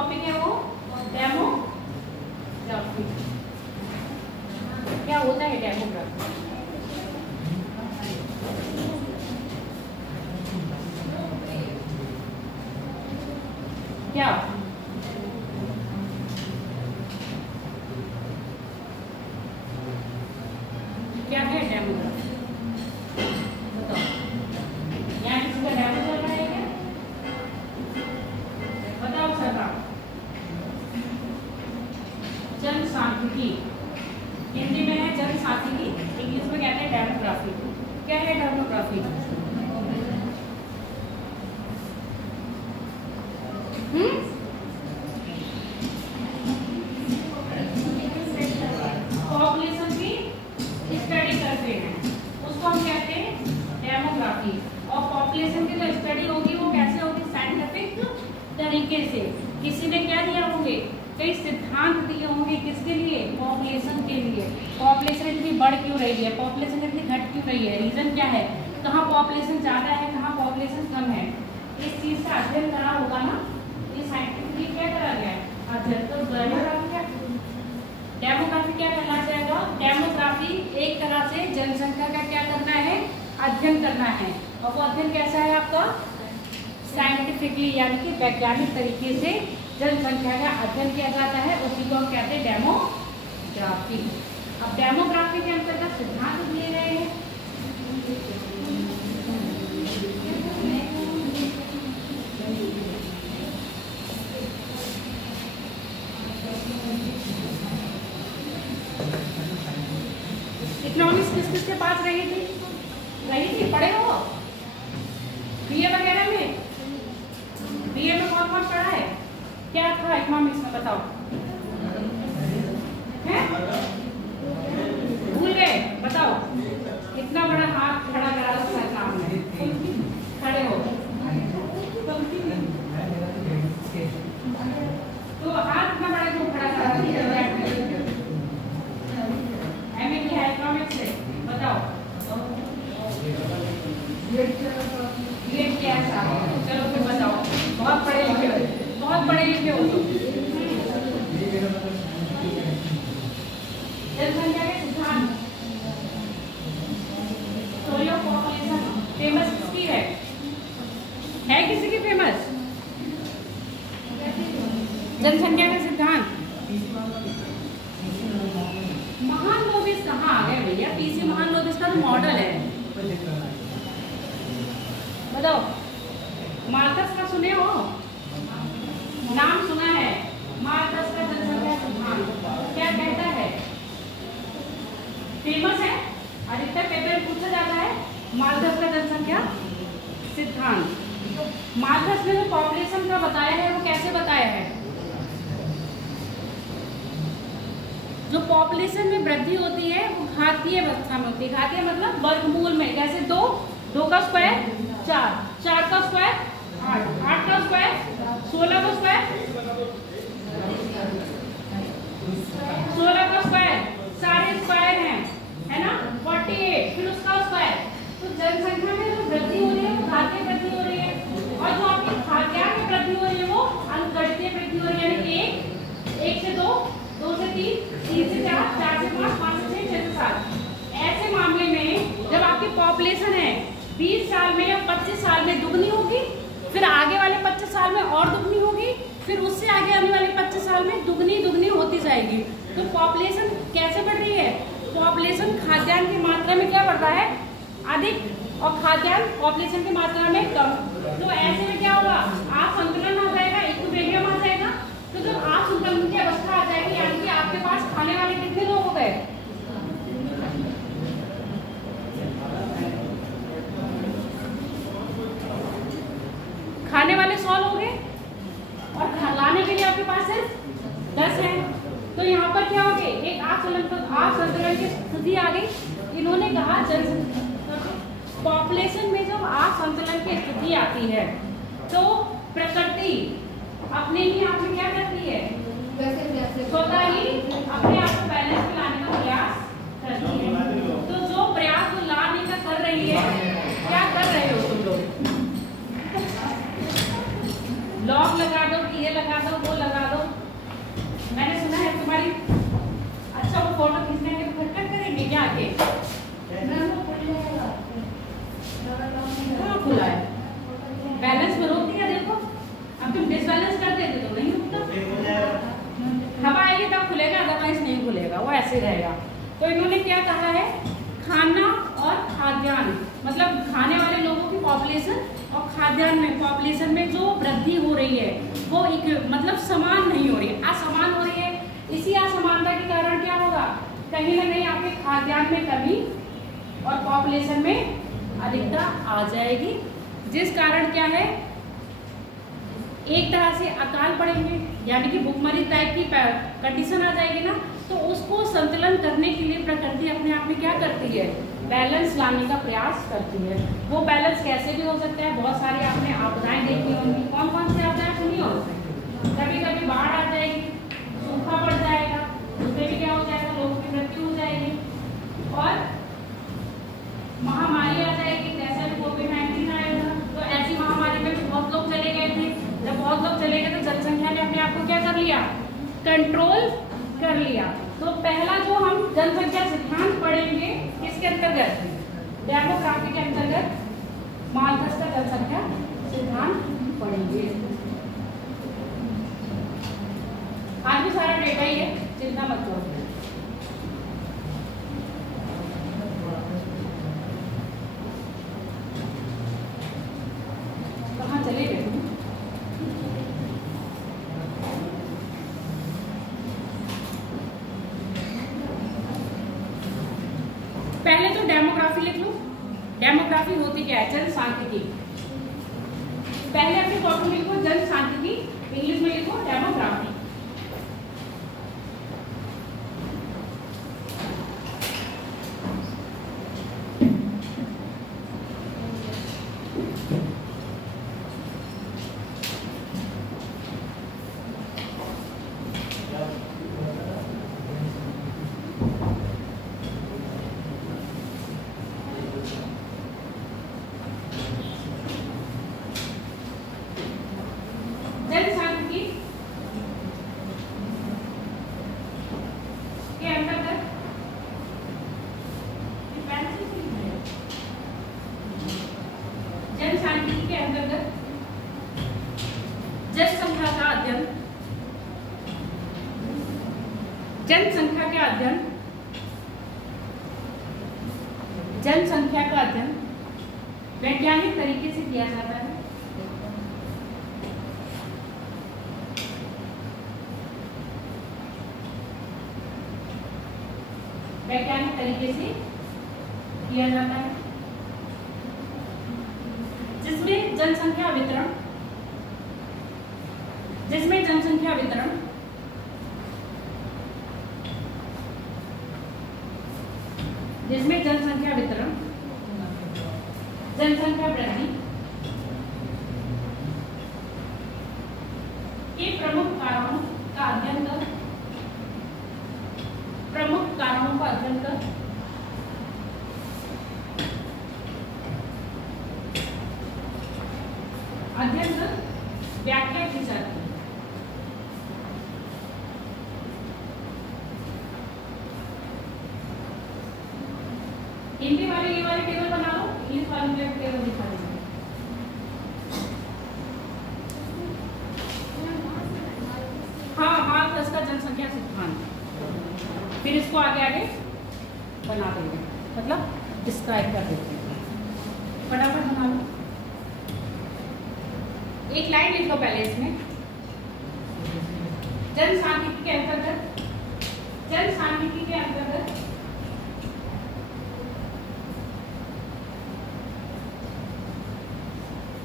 Topic है वो demography. क्या होता है डेमोग्राफी? क्या क्या है डेमोग्राफी? बताओ। यहाँ किसी का डेमो चल रहा है क्या? बताओ सर। जनसांख्यिकी हिंदी में है जनसांख्यिकी, इंग्लिश में कहते हैं डेमोग्राफी। क्या है डेमोग्राफी? पॉपुलेशन की स्टडी करते हैं उसको हम कहते हैं डेमोग्राफी। और पॉपुलेशन की जो स्टडी होगी वो कैसे होगी? साइंटिफिक तरीके से। किसी ने क्या दिया होंगे? कई सिद्धांत दिए होंगे। किसके लिए? पॉपुलेशन के लिए। पॉपुलेशन इतनी बढ़ क्यों रही है, पॉपुलेशन इतनी घट क्यों रही है, रीजन क्या है, कहाँ पॉपुलेशन ज़्यादा है, कहाँ पॉपुलेशन कम है, इस चीज़ का अध्ययन करा होगा ना। ये साइंटिफिकली क्या करा गया है? अध्ययन। तो डेमोग्राफी क्या कहना जाएगा? डेमोग्राफी एक तरह से जनसंख्या का क्या करना है? अध्ययन करना है। और वो अध्ययन कैसा है आपका? साइंटिफिकली, यानी कि वैज्ञानिक तरीके से जनसंख्या का अध्ययन किया जाता है, उसी को हम कहते हैं डेमोग्राफी। अब डेमोग्राफी के अंतर्गत सिद्धांत दिए गए हैं। इकोनॉमिक्स किस किस के पास रही थी? पढ़े हो बीए वगैरह में? बीए में कौन कौन पढ़ा है? क्या था इकोनॉमिक्स में? बताओ। भूल गए? बताओ। इतना बड़ा हाथ खड़ा करा उसका काम है, खड़े हो तो हाथ इतना बड़ा क्यों खड़ा करा? एमए किया है इकोनॉमिक्स से? बताओ। क्या है? चलो फिर बताओ। बहुत पढ़े लिखे हो, बहुत पढ़े लिखे हो तुम। जनसंख्या के सिद्धांत, थ्योरी ऑफ पॉपुलेशन फेमस किसकी है? किसी की फेमस? जनसंख्या के सिद्धांत महान लोबिस कहाँ आ गए भैया? पीसी महान लोबिस का तो मॉडल है। बताओ। मार्कस का सुने हो? नाम सुना है? मार्कस का जनसंख्या सिद्धांत क्या कहता है? फेमस है, अधिकतर पेपर में पूछा जाता है मार्कस का जनसंख्या सिद्धांत। मार्कस ने जो पॉपुलेशन का बताया है वो कैसे बताया है? जो पॉपुलेशन में वृद्धि होती है वो घातीय अवस्था में होती है। घातीय मतलब वर्गमूल में, जैसे 2 का स्क्वायर 4, 4 का स्क्वायर 8, 8 का स्क्वायर 16 का स्क्वायर 16 का स्क्वायर, सारे स्क्वायर हैं, है ना? 48, फिर उसका स्क्वायर। तो जनसंख्या में जो वृद्धि हो रही है वो घातीय वृद्धि हो रही है, और जो आपकी खाद्यान्न में वृद्धि हो रही है वो अंकगणितीय वृद्धि हो रही है। यानी 1 से 2, 2 से 3, 3 से 4, 4 से 5, 5 से 6, 6 से 7। ऐसे मामले में जब आपकी पॉपुलेशन है 20 साल में या 25 साल में दुगनी होगी, फिर आगे वाले 25 साल में और दुगनी होगी, फिर उससे आगे आने वाले 25 साल में दुगनी होती जाएगी। तो पॉपुलेशन कैसे बढ़ रही है? पॉपुलेशन खाद्यान्न की मात्रा में क्या बढ़ रहा है? अधिक, और खाद्यान्न पॉपुलेशन की मात्रा में कम। तो ऐसे में क्या होगा? असंतुलन आ जाएगा, इक्विलिब्रियम आ जाएगा। तो जब असंतुलन की अवस्था आ जाएगी, यानी कि आपके पास खाने वाले कितने लोग हो गए? खाने वाले 100 लोग हैं और खिलाने के लिए आपके पास सिर्फ 10 हैं। तो यहाँ पर क्या हो गए? एक असंतुलन की स्थिति आ गई। इन्होंने कहा पॉपुलेशन में जब असंतुलन की स्थिति आती है तो प्रकृति अपने ही आप में क्या करती है? स्वतः ही अपने आप को बैलेंस में लाने का प्रयास करती है। तो जो प्रयास वो लाने का कर रही है, क्या कर रहे हो तुम लोग? लॉक लगा दो, ये लगा दो, वो लगा खुला है, बैलेंस में रोक दिया। देखो अब तुम डिसबैलेंस कर देते तो नहीं रुकता, हवा आएगी तब खुलेगा, अदरवाइज नहीं खुलेगा, वो ऐसे रहेगा। तो इन्होंने क्या कहा है, खाना और खाद्यान्न, मतलब खाने वाले लोगों की पॉपुलेशन और खाद्यान्न में पॉपुलेशन में जो वृद्धि हो रही है वो मतलब समान नहीं हो रही है, असमान हो रही है। इसी असमानता के कारण क्या होगा, कहीं ना कहीं आपके खाद्यान्न में कमी और पॉपुलेशन में अधिकता आ जाएगी, जिस कारण क्या है, एक तरह से अकाल पड़ेंगे, यानी कि भूखमरी टाइप की कंडीशन आ जाएगी ना। तो उसको संतुलन करने के लिए प्रकृति अपने आप में क्या करती है, बैलेंस लाने का प्रयास करती है। वो बैलेंस कैसे भी हो सकता है, बहुत सारी आपने आपदाएं देखी होंगी। कौन कौन सी आपदाएं सुनी हो, कभी कभी बाढ़ आ जाएगी, सूखा पड़ जाएगा, उसमें भी क्या हो जाएगा, लोगों की मृत्यु हो जाएगी, और महामारी आ जाएगी, जैसा भी कोविड-19 आएगा। तो ऐसी महामारी में भी बहुत लोग चले गए थे। जब बहुत लोग चले गए तो जनसंख्या ने अपने आप को क्या कर लिया, कंट्रोल कर लिया। तो पहला जो हम जनसंख्या सिद्धांत पढ़ेंगे किसके अंतर्गत, डेमोग्राफी के अंतर्गत माल्थस का जनसंख्या सिद्धांत पढ़ेंगे। आज भी सारा डेटा ही है, चिंता मत करो। कहाँ चले गए, पहले तो डेमोग्राफी लिख लो। डेमोग्राफी होती क्या है, जनसांख्यिकी। पहले अपने टॉपिक में लिखो जनसांख्यिकी, इंग्लिश में लिखो डेमोग्राफी। जनसांख्यिकी के अंतर्गत जनसंख्या का अध्ययन, जनसंख्या का अध्ययन, जनसंख्या का अध्ययन वैज्ञानिक तरीके से किया जाता है। वैज्ञानिक तरीके से किया जाता है, जिसमें जनसंख्या वितरण, जिसमें जनसंख्या वितरण, जिसमें जनसंख्या वितरण, जनसंख्या वृद्धि के प्रमुख कारणों का अध्ययन कर, प्रमुख कारणों का अध्ययन कर अध्ययन कर व्याख्या की जाती है। हिंदी वाले ये वाले टेबल बना लो, इंग्लिश वाले में टेबल दिखा देंगे। हाँ हाँ, इसका जनसंख्या सिद्धांत, फिर इसको आगे आगे बना देंगे, मतलब डिस्क्राइब कर देते हैं। फटाफट बना लो, एक लाइन लिख लो पहले इसमें। जनसांख्यिकी के अंतर्गत, जनसांख्यिकी के अंतर्गत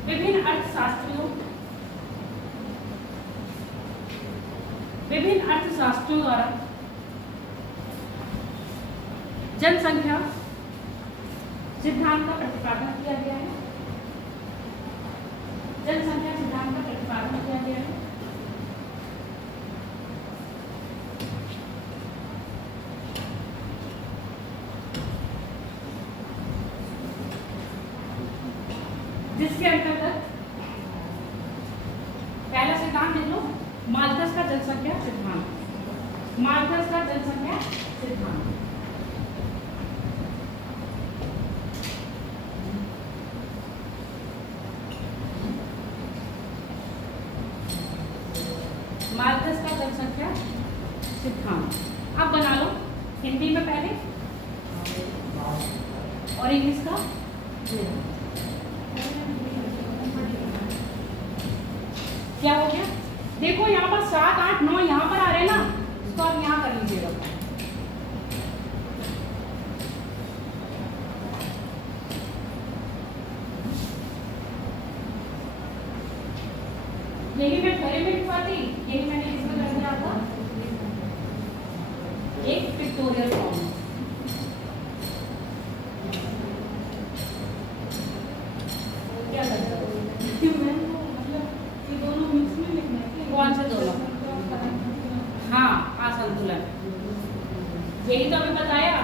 विभिन्न अर्थशास्त्रियों, विभिन्न अर्थशास्त्रियों द्वारा जनसंख्या सिद्धांत का प्रतिपादन किया गया है। जनसंख्या सिद्धांत का प्रतिपादन किया गया है। जिसके अंतर्गत पहला सिद्धांत लिख लो, माल्थस का जनसंख्या सिद्धांत, माल्थस का जनसंख्या सिद्धांत। भारत का जनसंख्या सिद्धांत। अब बना लो हिंदी में पहले और इंग्लिश का। क्या हो गया? देखो यहाँ पर 7, 8, 9 यहाँ पर आ रहे हैं ना, इसको आप यहाँ कर लीजिएगा। यही मैं घरे में लिखवाती, यही मैंने इसमें कर दिया था एक पिक्टोरियल फॉर्म। क्या करता है? ये दोनों मिक्स में लिखना है। कौन से दोनों? हाँ, असंतुलन। यही तो हमें बताया,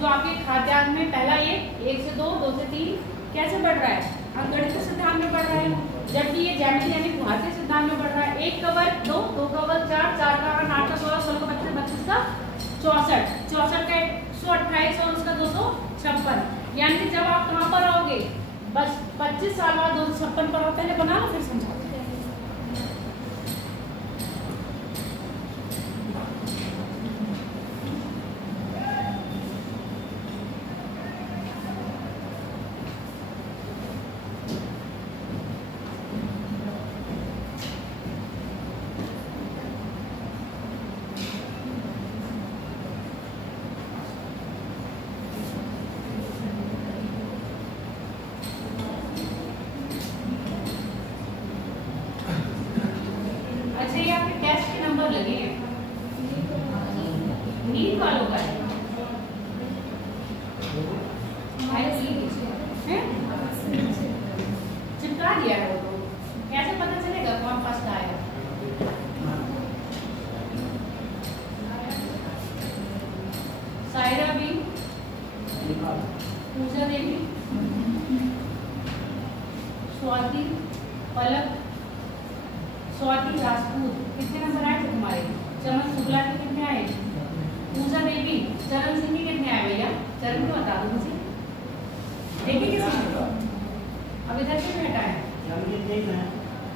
जो आपके खाद्यान्न में पहला एक से 2, 2 से 3 कैसे बढ़ रहा है? अंकगणित सिद्धांत में बढ़ रहा है, जबकि ये ज्यामिति यानी भारतीय सिद्धांत में बढ़ रहा है। 1 का वर्ग 2, 2 का वर्ग 4, 4 का 8 का 16, 16 का 25, 25 का 64, 64 का 128 और उसका 256। यानी कि जब आप कहाँ पर आओगे, बस 25 साल बाद 256 पर आओ। पहले बना लो फिर समझाओ। नींद वालों का चिपका दिया है वो, तो कैसे पता चलेगा कौन फर्स्ट आएगा? सायरा भी, पूजा देवी, स्वाति, पलक, स्वाति राजपूत कितने नंबर आए थे तुम्हारे? चमन शुक्ला के कितने आए? पूजा देवी, चरण सिंह के कितने आए भैया? चरण को बता दो मुझे, देखिए किसी अब इधर से बैठा है।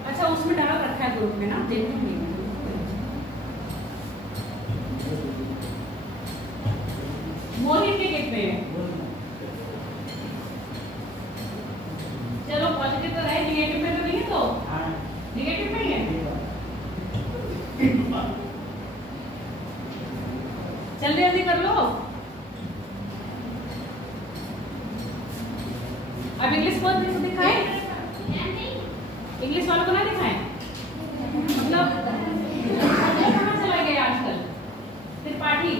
अच्छा, उसमें डाल रखा है ग्रुप में ना, देखिए। मोहित के कितने हैं? चलो पॉजिटिव तो रहे, निगेटिव में तो नहीं है, तो निगेटिव में ही है। जल्दी जल्दी कर लो। अब इंग्लिश बोल भी तो दिखाए, इंग्लिश वालों को ना दिखाए, मतलब कहाँ चला गया आजकल त्रिपाठी?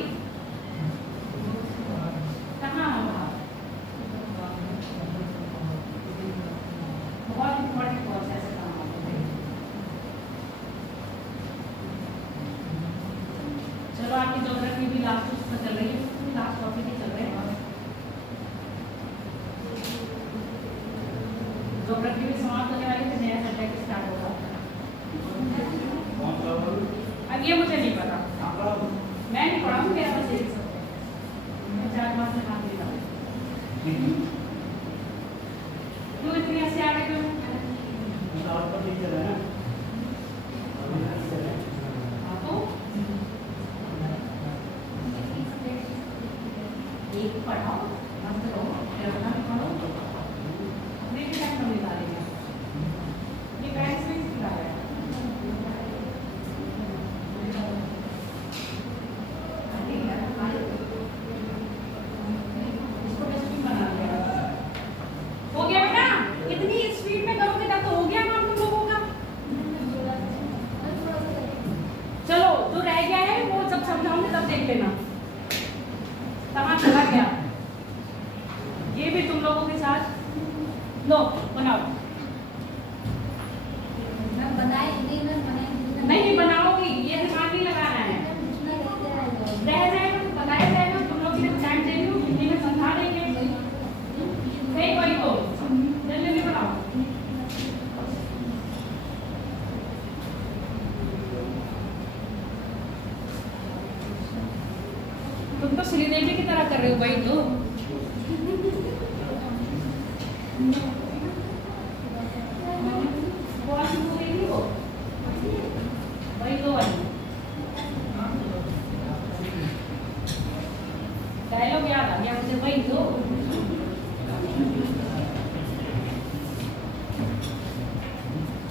कहाँ? बहुत इम्पोर्टेंट कोर्स है, ऐसे काम होते हैं। चलो आपकी ज्योग्राफी भी लास्ट उसमें चल रही है, लास्ट टॉपिक ही चल रहे हैं। ज्योग्राफी भी समाप्त होने वाली है, नया सब्जेक्ट स्टार्ट होगा। अब ये मुझे नहीं पता, मैं नहीं पढ़ा हूँ, मेरा बस एक सब्जेक्ट 4 माह से हाथ नहीं लगा। क्यों इतनी ऐसे आ गए? क्यों? एक पढ़ाओ, मस्त रहो, फिर अपना भी पढ़ो, अपने भी टाइम कम निकालेंगे। ये पेरेंट्स भी सिखा रहे हैं। इसको डस्टबिन बना दिया। हो गया बेटा? इतनी स्पीड में करोगे तब तो हो गया काम तुम लोगों का। चलो, जो रह गया है वो जब समझाऊंगी तब देख लेना कहाँ चला गया। ये भी तुम लोगों के साथ लो बनाओ। नहीं बनाओगी, ये दिमाग नहीं लगाना है। रह जाएगा तो बताया जाएगा, तुम लोग टाइम दे दो, हिंदी में समझा देंगे। नहीं कोई को जल्दी जल्दी बनाओ। तुम तो श्रीदेवी की तरह कर रहे हो भाई, तो वही तो वाली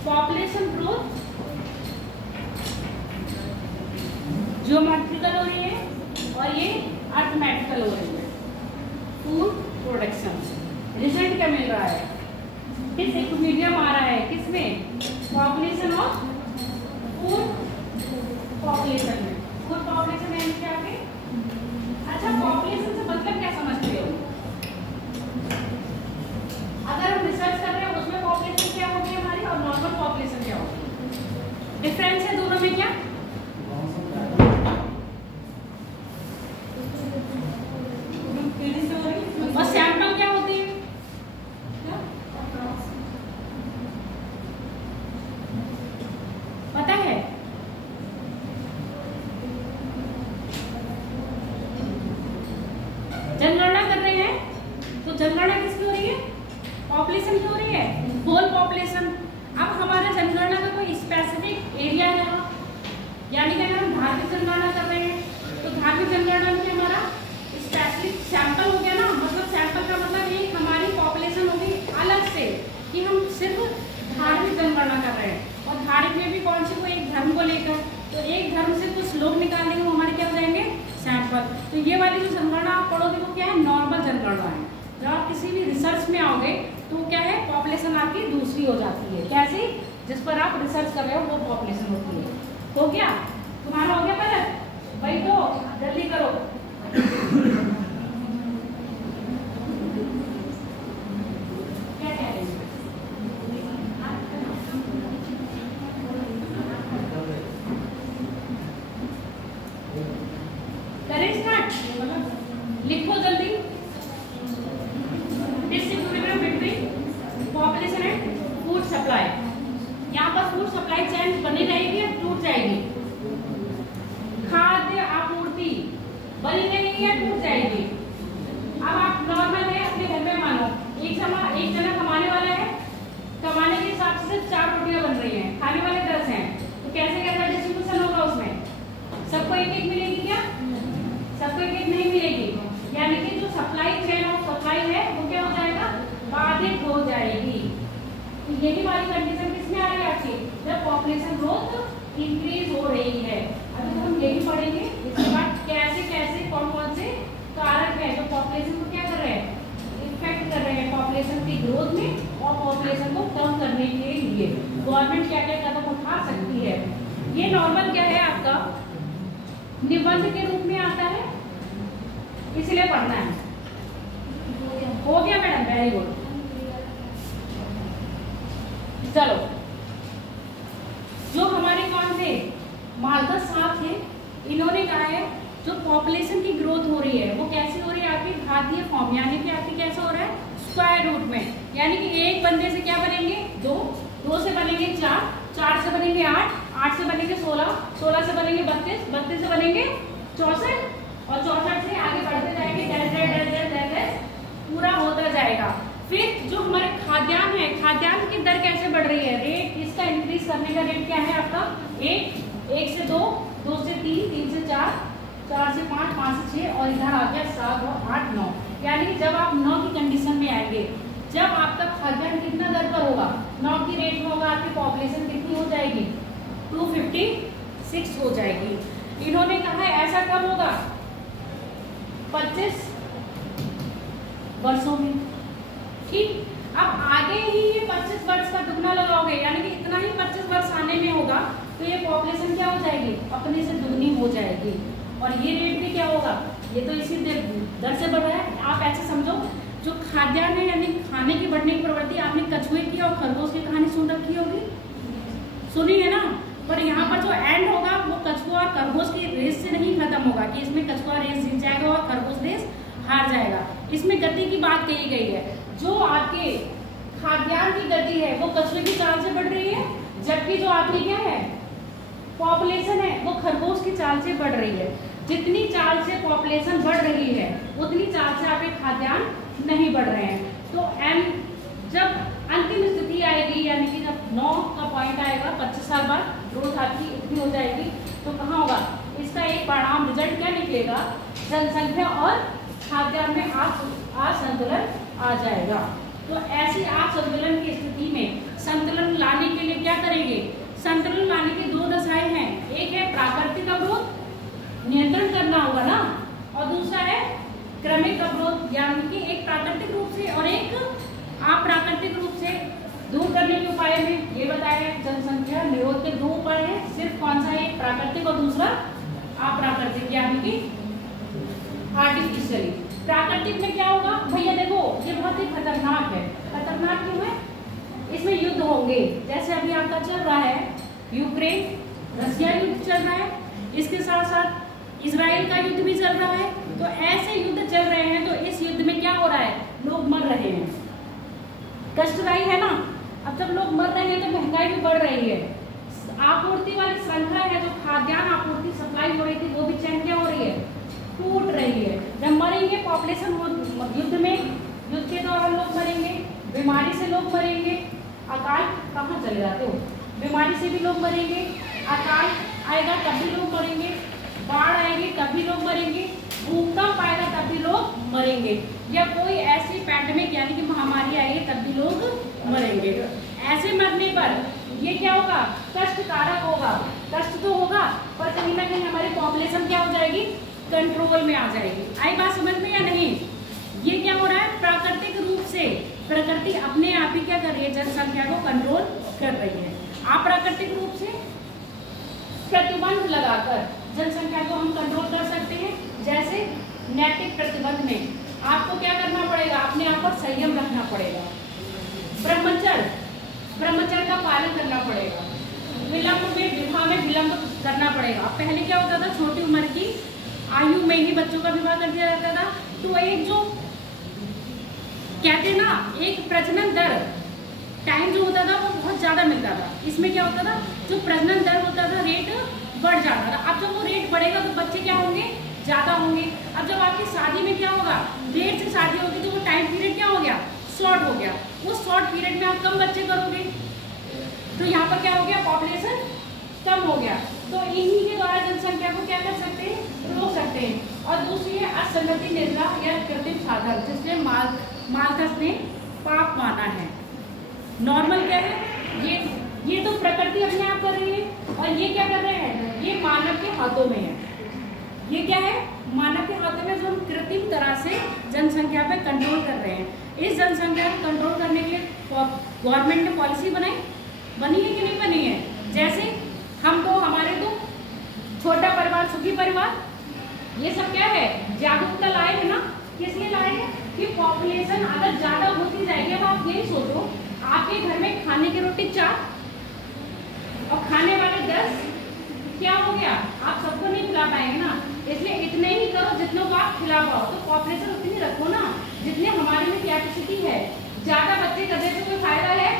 पॉपुलेशन ग्रोथ ज्योमेट्रिकल हो रही है और ये अर्थमेटिकल हो रही है। फूड प्रोडक्शन रिजल्ट क्या मिल रहा है, किस इक्विलिब्रियम आ रहा है, किसमें, पॉपुलेशन ऑफ फूड पॉपुलेशन में, फूड पॉपुलेशन है क्या आगे। अच्छा, पॉपुलेशन से मतलब क्या समझते हो? अगर हम रिसर्च कर रहे हैं उसमें पॉपुलेशन क्या होगी हमारी और नॉर्मल पॉपुलेशन क्या होगी, डिफरेंस है दोनों में क्या? और सैंपल क्या होती है? पता है? जनगणना कर रहे हैं तो जनगणना किसकी हो रही है? पॉपुलेशन की हो रही है, होल पॉपुलेशन। अब हमारा जनगणना का कोई स्पेसिफिक एरिया है, यानी कि अगर हम धार्मिक जनगणना कर रहे हैं तो धार्मिक जनगणना में हमारा स्पेसिफिक सैंपल हो गया ना, मतलब सैंपल का मतलब ये हमारी पॉपुलेशन होगी अलग से कि हम सिर्फ धार्मिक जनगणना कर रहे हैं। और धार्मिक में भी कौन सी, कोई एक धर्म को लेकर, तो एक धर्म से कुछ लोग निकालेंगे वो हमारे क्या हो जाएंगे, सैंपल। तो ये वाली जो जनगणना आप पढ़ोगे वो क्या है, नॉर्मल जनगणना है। जब आप किसी भी रिसर्च में आओगे तो क्या है, पॉपुलेशन आपकी दूसरी हो जाती है। कैसे? जिस पर आप रिसर्च कर रहे हो वो पॉपुलेशन होती है। हो गया तुम्हारा, हो गया पहले भाई, तो जल्दी करो। क्या कह रहे हैं? करें स्टार्ट, लिखो जल्दी। Distribution between population and food supply. यहाँ पर फूड सप्लाई चेन बनी रहेगी या टूट जाएगी? खाद्य आपूर्ति बनी रहेगी या टूट जाएगी? अब आप नॉर्मल है अपने घर में, मानो एक जना कमाने वाला है, कमाने के हिसाब से सिर्फ 4 रोटियां बन रही हैं, खाने वाले 10 हैं, तो कैसे कैसा डिस्ट्रीब्यूशन होगा उसमें? सबको एक एक मिलेगी क्या? सबको एक एक नहीं मिलेगी, यानी कि जो सप्लाई चेन ऑफ सप्लाई है वो क्या हो जाएगा, बाधित हो जाएगी। तो यही वाली कंडीशन किसमें आ रही है आपकी, जब पॉपुलेशन ग्रोथ इंक्रीज हो रही है। अभी तो हम यही पढ़ेंगे, इसके बाद कैसे कैसे कौन कौन से कारक है जो पॉपुलेशन को क्या कर रहे हैं, इफेक्ट कर रहे हैं पॉपुलेशन की ग्रोथ में, और पॉपुलेशन को कम करने के लिए गवर्नमेंट क्या क्या कदम उठा सकती है। ये नॉर्मल क्या है आपका निबंध के रूप में आता है, इसलिए पढ़ना है। हो गया मैडम, वेरी गुड। चलो, जो हमारे कौन थे मालदा साहब थे, इन्होंने कहा है जो पॉपुलेशन की ग्रोथ हो रही है वो कैसे हो रही है आपकी, घातीय फॉर्म, यानी कि आपकी कैसे हो रहा है, स्क्वायर रूट में। यानी कि एक बंदे से क्या बनेंगे, 2 से बनेंगे 4 से बनेंगे 8 से बनेंगे 16 से बनेंगे 32 से बनेंगे 64, और 64 से आगे बढ़ते जाएंगे, पूरा होता जाएगा। फिर जो हमारे खाद्यान्न है, खाद्यान्न की दर कैसे बढ़ रही है, रेट इसका इंक्रीज करने का रेट क्या है आपका, 1 से 2, 2 से 3, 3 से 4, 4 से 5, 5 से 6, और इधर आ गया 7 और 8, 9। यानी कि जब आप 9 की कंडीशन में आएंगे, जब आपका खाद्यान्न कितना दर पर होगा, 9 की रेट में होगा, आपकी पॉपुलेशन कितनी हो जाएगी, 256 हो जाएगी। इन्होंने कहा है ऐसा कब होगा, 25 वर्षों में। ठीक, अब आगे ही ये 25 वर्ष का दुगना लगाओगे, यानी कि इतना ही 25 वर्ष आने में होगा तो ये पॉपुलेशन क्या हो जाएगी, अपने से दुगनी हो जाएगी। और ये रेट भी क्या होगा, ये तो इसी दर से बढ़ रहा है। आप ऐसे समझो, जो खाद्यान्न है यानी खाने की बढ़ने की प्रवृत्ति, आपने कछुए की और खरगोश की कहानी सुन रखी होगी, सुनी है ना, पर यहाँ पर जो एंड होगा वो कछुआ और खरगोश की रेस से नहीं खत्म होगा कि इसमें कछुआ रेस जीत जाएगा और खरगोश रेस हार जाएगा। इसमें गति की बात कही गई है, जो आपके खाद्यान्न की गति है वो कछुए की चाल से बढ़ रही है, जबकि जो आपकी क्या है पॉपुलेशन है वो खरगोश की चाल से बढ़ रही है। जितनी चाल से पॉपुलेशन बढ़ रही है उतनी चाल से आपके खाद्यान्न नहीं बढ़ रहे हैं। तो जब अंतिम स्थिति आएगी, यानी कि जब 9 का पॉइंट आएगा, 25 साल बाद ग्रोथ आपकी इतनी हो जाएगी, तो कहाँ होगा, इसका एक परिणाम रिजल्ट क्या निकलेगा, जनसंख्या और खाद्यान्न में असंतुलन आ जाएगा। तो ऐसी असंतुलन की स्थिति में संतुलन लाने के लिए क्या संतुलन लाने की दो दशाएं हैं, एक है प्राकृतिक अवरोध, नियंत्रण करना होगा ना, और दूसरा है क्रमिक अवरोध, यानी कि एक प्राकृतिक रूप से और एक अप्राकृतिक रूप से दूर करने के उपाय में ये बताया है। जनसंख्या निरोध के दो उपाय हैं, सिर्फ कौन सा है, एक प्राकृतिक और दूसरा अप्राकृतिक, यानी कि आर्टिफिशियली। प्राकृतिक में क्या होगा भैया, देखो ये बहुत ही खतरनाक है। खतरनाक क्यों है? इसमें युद्ध होंगे, जैसे अभी आपका चल रहा है यूक्रेन रशिया युद्ध चल रहा है, इसके साथ साथ इजराइल का युद्ध भी चल रहा है। तो ऐसे युद्ध चल रहे हैं, तो इस युद्ध में क्या हो रहा है, लोग मर रहे हैं, कष्टदायी है ना। अब जब लोग मर रहे हैं तो महंगाई भी बढ़ रही है, आपूर्ति वाली श्रृंखला है, जो खाद्यान्न आपूर्ति सप्लाई हो रही थी वो भी चैन क्या हो रही है, टूट रही है। जब मरेंगे पॉपुलेशन, युद्ध में, युद्ध के दौरान लोग मरेंगे, बीमारी से लोग मरेंगे, अकाल कहाँ चले जाते हो, बीमारी से भी लोग मरेंगे, अकाल आएगा तब भी लोग मरेंगे, बाढ़ आएगी तब भी लोग मरेंगे, भूकंप आएगा तब भी लोग मरेंगे, या कोई ऐसी पैंडेमिक यानी कि महामारी आएगी तब भी लोग मरेंगे। ऐसे मरने पर ये क्या होगा, कष्टकारक होगा, कष्ट तो होगा पर कहीं ना कहीं हमारी पॉपुलेशन क्या हो जाएगी, कंट्रोल में आ जाएगी। आई बात समझ में या नहीं? ये क्या हो रहा है, प्राकृतिक रूप से प्रकृति अपने आप ही क्या कर रही है, जनसंख्या को कंट्रोल कर रही है। अप्राकृतिक रूप से प्रतिबंध लगाकर जनसंख्या को हम कंट्रोल कर सकते हैं, जैसे नैतिक प्रतिबंध में आपको क्या करना पड़ेगा, अपने आप पर संयम रखना पड़ेगा, ब्रह्मचर्य का पालन करना पड़ेगा, विलंब में विवाह में विलंब करना पड़ेगा। पहले क्या होता था, छोटी उम्र की आयु में ही बच्चों का विवाह कर दिया जाता था, तो एक जो कहते ना, एक प्रजनन दर टाइम जो होता था वो बहुत ज्यादा मिलता था। इसमें क्या होता था, जो प्रजनन दर होता था रेट बढ़ जाता था। अब जब वो रेट बढ़ेगा तो बच्चे क्या होंगे, ज्यादा होंगे। अब जब आपकी शादी में क्या होगा, देर से शादी होगी तो वो टाइम पीरियड क्या हो गया, शॉर्ट हो गया। वो शॉर्ट पीरियड में आप कम बच्चे करोगे तो यहाँ पर क्या हो गया, पॉपुलेशन कम हो गया। तो इन्हीं के द्वारा जनसंख्या को क्या कर सकते हैं, रोक सकते हैं। और दूसरी है असंगति निर्वाह या कृत्रिम साधन, जिसने माल्थस ने पाप माना है। नॉर्मल क्या है, ये तो प्रकृति अपने आप कर रही है, और ये क्या कर रहे हैं, ये मानव के हाथों में है। ये क्या है, मानव के हाथों में, जो हम कृत्रिम तरह से जनसंख्या पे कंट्रोल कर रहे हैं। इस जनसंख्या को कंट्रोल करने के लिए गवर्नमेंट ने पॉलिसी बनी है कि नहीं बनी है? जैसे हम तो, हमारे तो छोटा परिवार सुखी परिवार, ये सब क्या है, जागरूकता लाए है ना। किस लिए लाए हैं कि पॉपुलेशन अगर ज्यादा होती जाएगी, अब आप यही सोचो, आपके घर में खाने की रोटी 4 और खाने वाले 10, क्या हो गया, आप सबको नहीं खिला पाएंगे ना। इसलिए इतने ही करो जितनों को आप खिला पाओ। तो पॉपुलेशन उतनी रखो ना जितने हमारे में कैपेसिटी है। ज्यादा बच्चे करने से कोई फायदा है,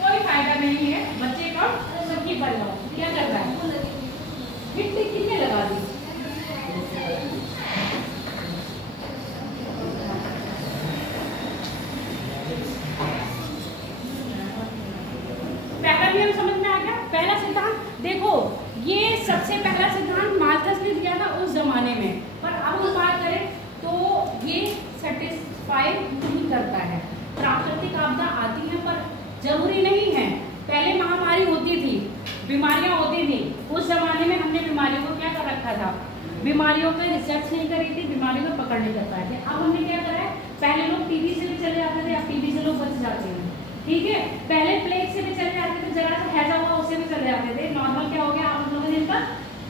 कोई फायदा नहीं है। बच्चे कम, सबकी परिवार क्या कर रहा है, मिट्टी कितने लगा दी। पहला नियम समझ में आ गया। पहला सिद्धांत देखो, ये सबसे पहला सिद्धांत माल्थस ने दिया था उस जमाने में, पर अब हम बात करें तो ये सेटिस्फाई नहीं करता है। प्राकृतिक आपदा आती है पर जरूरी नहीं है। पहले महामारी होती थी, बीमारियां होती थी, उस जमाने में हमने बीमारियों को क्या कर रखा था, बीमारियों पे रिसर्च नहीं करी थी, बीमारियों को पकड़ नहीं कर पाए थे। अब हमने क्या करा है, पहले लोग टीबी से भी चले जाते थे, अब टीबी से लोग बच जाते हैं, ठीक है। पहले प्लेग से भी चले जाते थे, जरा सा हैजा हुआ उससे भी चले जाते थे। नॉर्मल क्या हो गया, आप लोगों ने इसका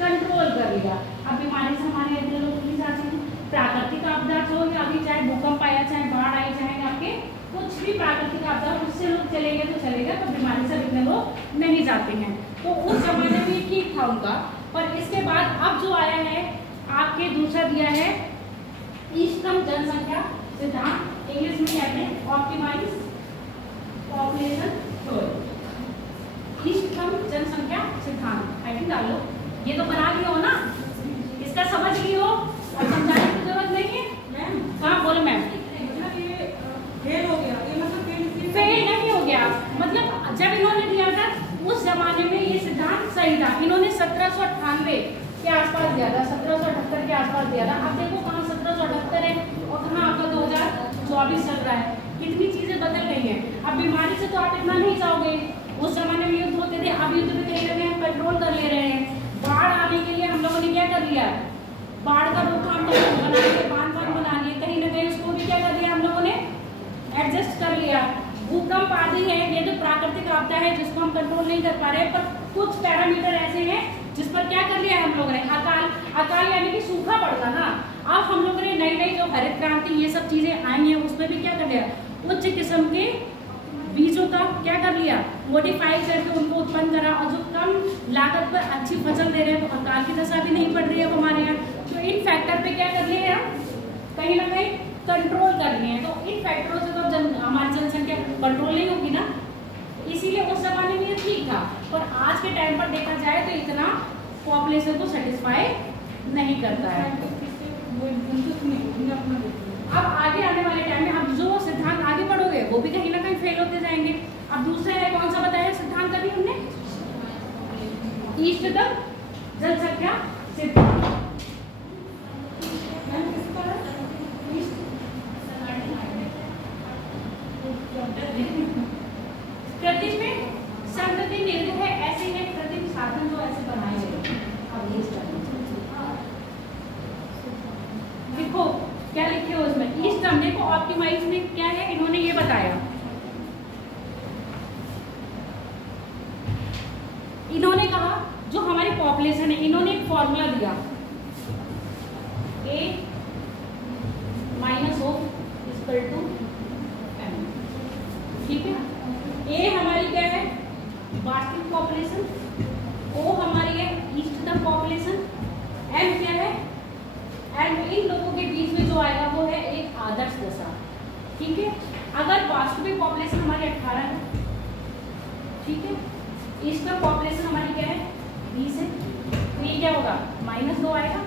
कंट्रोल कर लिया। अब बीमारी से हमारे इतने लोग नहीं जाते हैं। प्राकृतिक आपदा हो गया, अभी चाहे भूकंप आया, चाहे बाढ़ आई, चाहे आपके कुछ भी प्राकृतिक आपदा, उससे लोग चले गए तो चले गए, पर बीमारी से इतने लोग नहीं जाते हैं। तो उस जमाने में ठीक था उनका। पर इसके बाद अब जो आया है आपके, दूसरा दिया है इष्टतम जनसंख्या सिद्धांत, इंग्लिश में कहते हैं ऑप्टिमाइज पॉपुलेशन थ्योरी। इष्टतम जनसंख्या सिद्धांत टाइपिंग डाल लो, ये तो बना लियो ना, इसका समझ लियो और समझाने की जरूरत नहीं है। मैम कहाँ बोलो मैम, फेल हो गया, ये मतलब फेल नहीं हो गया, मतलब जब इन्होंने दिया था उस जमाने में ये सिद्धांत सही था। इन्होंने 1798 के आसपास दिया था, 1778 के आसपास दिया था। अब देखो कहाँ 1778 है और कहाँ आपका 2024 चल रहा है, कितनी चीजें बदल गई हैं। अब बीमारी से तो आप इतना नहीं जाओगे, उस जमाने में युद्ध होते थे, अब युद्ध में कहीं लगे हैं है जिसको हम कंट्रोल नहीं कर पा रहे हैं, पर कुछ पैरामीटर ऐसे हैं जिस पर क्या कर लिया है हम लोगों ने, अकाल यानी कि सूखा पड़ना ना। अब हम लोगों ने नई नई जो हरित क्रांति ये सब चीजें आई हैं उसमें भी क्या कर लिया, उच्च किस्म के बीजों का क्या कर लिया, मॉडिफाई करके उनको उत्पन्न करा, और जो कम लागत पर अच्छी फसल दे रहे हैं, तो अकाल की दशा भी नहीं पड़ रही है हमारे यहाँ। तो इन फैक्टर पे क्या कर लिए हैं, कहीं ना कहीं कंट्रोल कर लिए हैं। तो इन फैक्टरों से तो हमारी जनसंख्या कंट्रोल नहीं होगी ना, इसीलिए उस जमाने में ये ठीक था। और आज के टाइम पर देखा जाए तो इतना पॉपुलेशन को सेटिस्फाई नहीं करता है। अब आगे आने वाले टाइम में अब जो सिद्धांत आगे बढ़ोगे वो भी कहीं ना कहीं फेल होते जाएंगे। अब दूसरा है, कौन सा बताया सिद्धांत अभी हमने, इष्टतम जनसंख्या सिद्धांत। कृत्रिम में संगति निर्मित है, ऐसे हैं कृत्रिम साधन जो ऐसे बनाए गए। अब ये देखो क्या लिखे हो इसमें, इष्टतम देखो ऑप्टिमाइज में क्या है, इन्होंने ये बताया, इन्होंने कहा जो हमारी पॉपुलेशन है, इन्होंने एक फॉर्मूला दिया, A minus O equal to M, ठीक है। A हमारी क्या है, वास्तविक पॉपुलेशन, O हमारी है इष्टतम पॉपुलेशन, M क्या है, M इन लोगों के बीच में जो आएगा वो है एक आदर्श दशा, ठीक है। अगर वास्तविक पॉपुलेशन हमारी 18 है, ठीक है, इष्टतम पॉपुलेशन हमारी क्या है 20 है, तो ये क्या होगा -2 आएगा।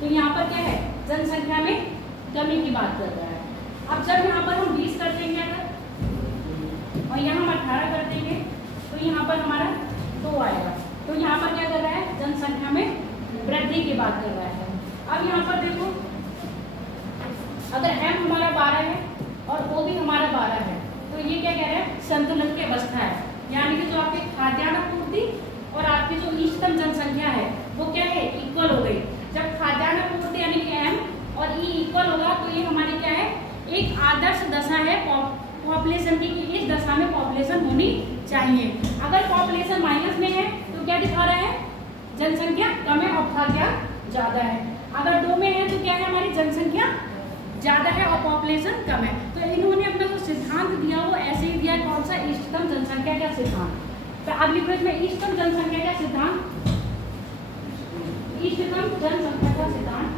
तो यहाँ पर क्या है, जनसंख्या में कमी की बात कर रहा है। अब जब यहाँ पर हम 20 कर देंगे अगर, और यहाँ हम 18 कर देंगे, तो यहाँ पर हमारा 2 आएगा। तो यहाँ पर क्या कर रहा है, जनसंख्या में वृद्धि की बात कर रहा है। अब यहाँ पर देखो, अगर M हमारा 12 है और O भी हमारा 12 है, तो ये क्या कह रहा है, संतुलन की अवस्था है, यानी कि जो आपकी खाद्यान्न पूर्ति और आपकी जो इष्टतम जनसंख्या है वो क्या है, इक्वल हो गई। जब खाद्यान्न पूर्ति यानी कि M और E इक्वल होगा तो ये हमारी क्या है, एक आदर्श दशा है पॉपुलेशन की, कि इस दशा में पॉपुलेशन होनी चाहिए। अगर पॉपुलेशन माइनस में है तो क्या दिखा रहा है, जनसंख्या कम है और खाद्यान्न ज्यादा है। अगर 2 में है तो क्या है, हमारी जनसंख्या ज्यादा है और पॉपुलेशन कम है। तो इन्होंने अपना जो सिद्धांत दिया वो ऐसे ही दिया, कौन सा, इष्टतम जनसंख्या का सिद्धांत। तो अब लिखो इसमें इष्टतम जनसंख्या का सिद्धांत, इष्टतम जनसंख्या का सिद्धांत।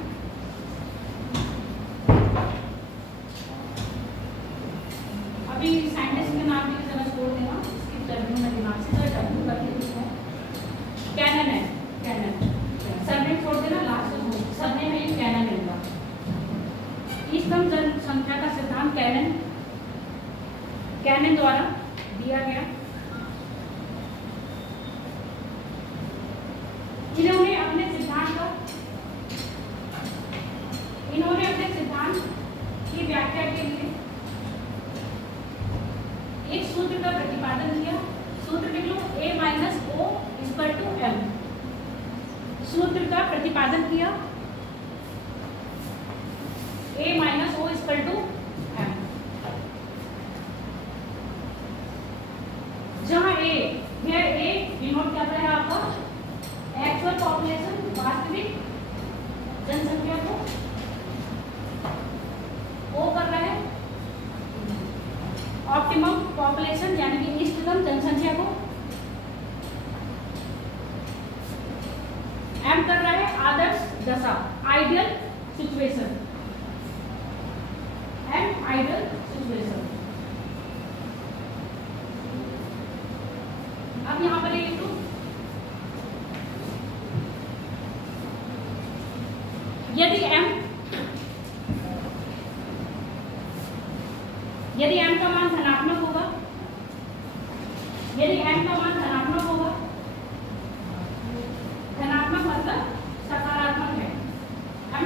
अभी साइंटिस्ट के नाम भी जरा छोड़ देना, इसकी टर्मिंग में दिमाग से जरा टर्मिंग करके पूछना। कैनन है, कैनन सरनेम छोड़ देना, लास्ट में सरनेम में कैनन मिलेगा। इष्टतम जनसंख्या का सिद्धांत कैनन द्वारा दिया गया। इन्होंने अपने सिद्धांत की व्याख्या के लिए एक सूत्र का प्रतिपादन किया। सूत्र लिख लो, A minus O equal to M। सूत्र का प्रतिपादन किया, A minus O equal to M, जहाँ A डिनोट कर रहा है आपका एक्चुअल पॉपुलेशन, वास्तविक जनसंख्या को, O कर रहा है ऑप्टिमम पॉपुलेशन यानी कि इष्टतम जनसंख्या को, M कर रहा है आदर्श दशा, ideal situation, M ideal situation. अब यहाँ पर लिख दो, यदि M का मान धनात्मक होगा, यदि M का मान धनात्मक होगा, धनात्मक मतलब सकारात्मक है, M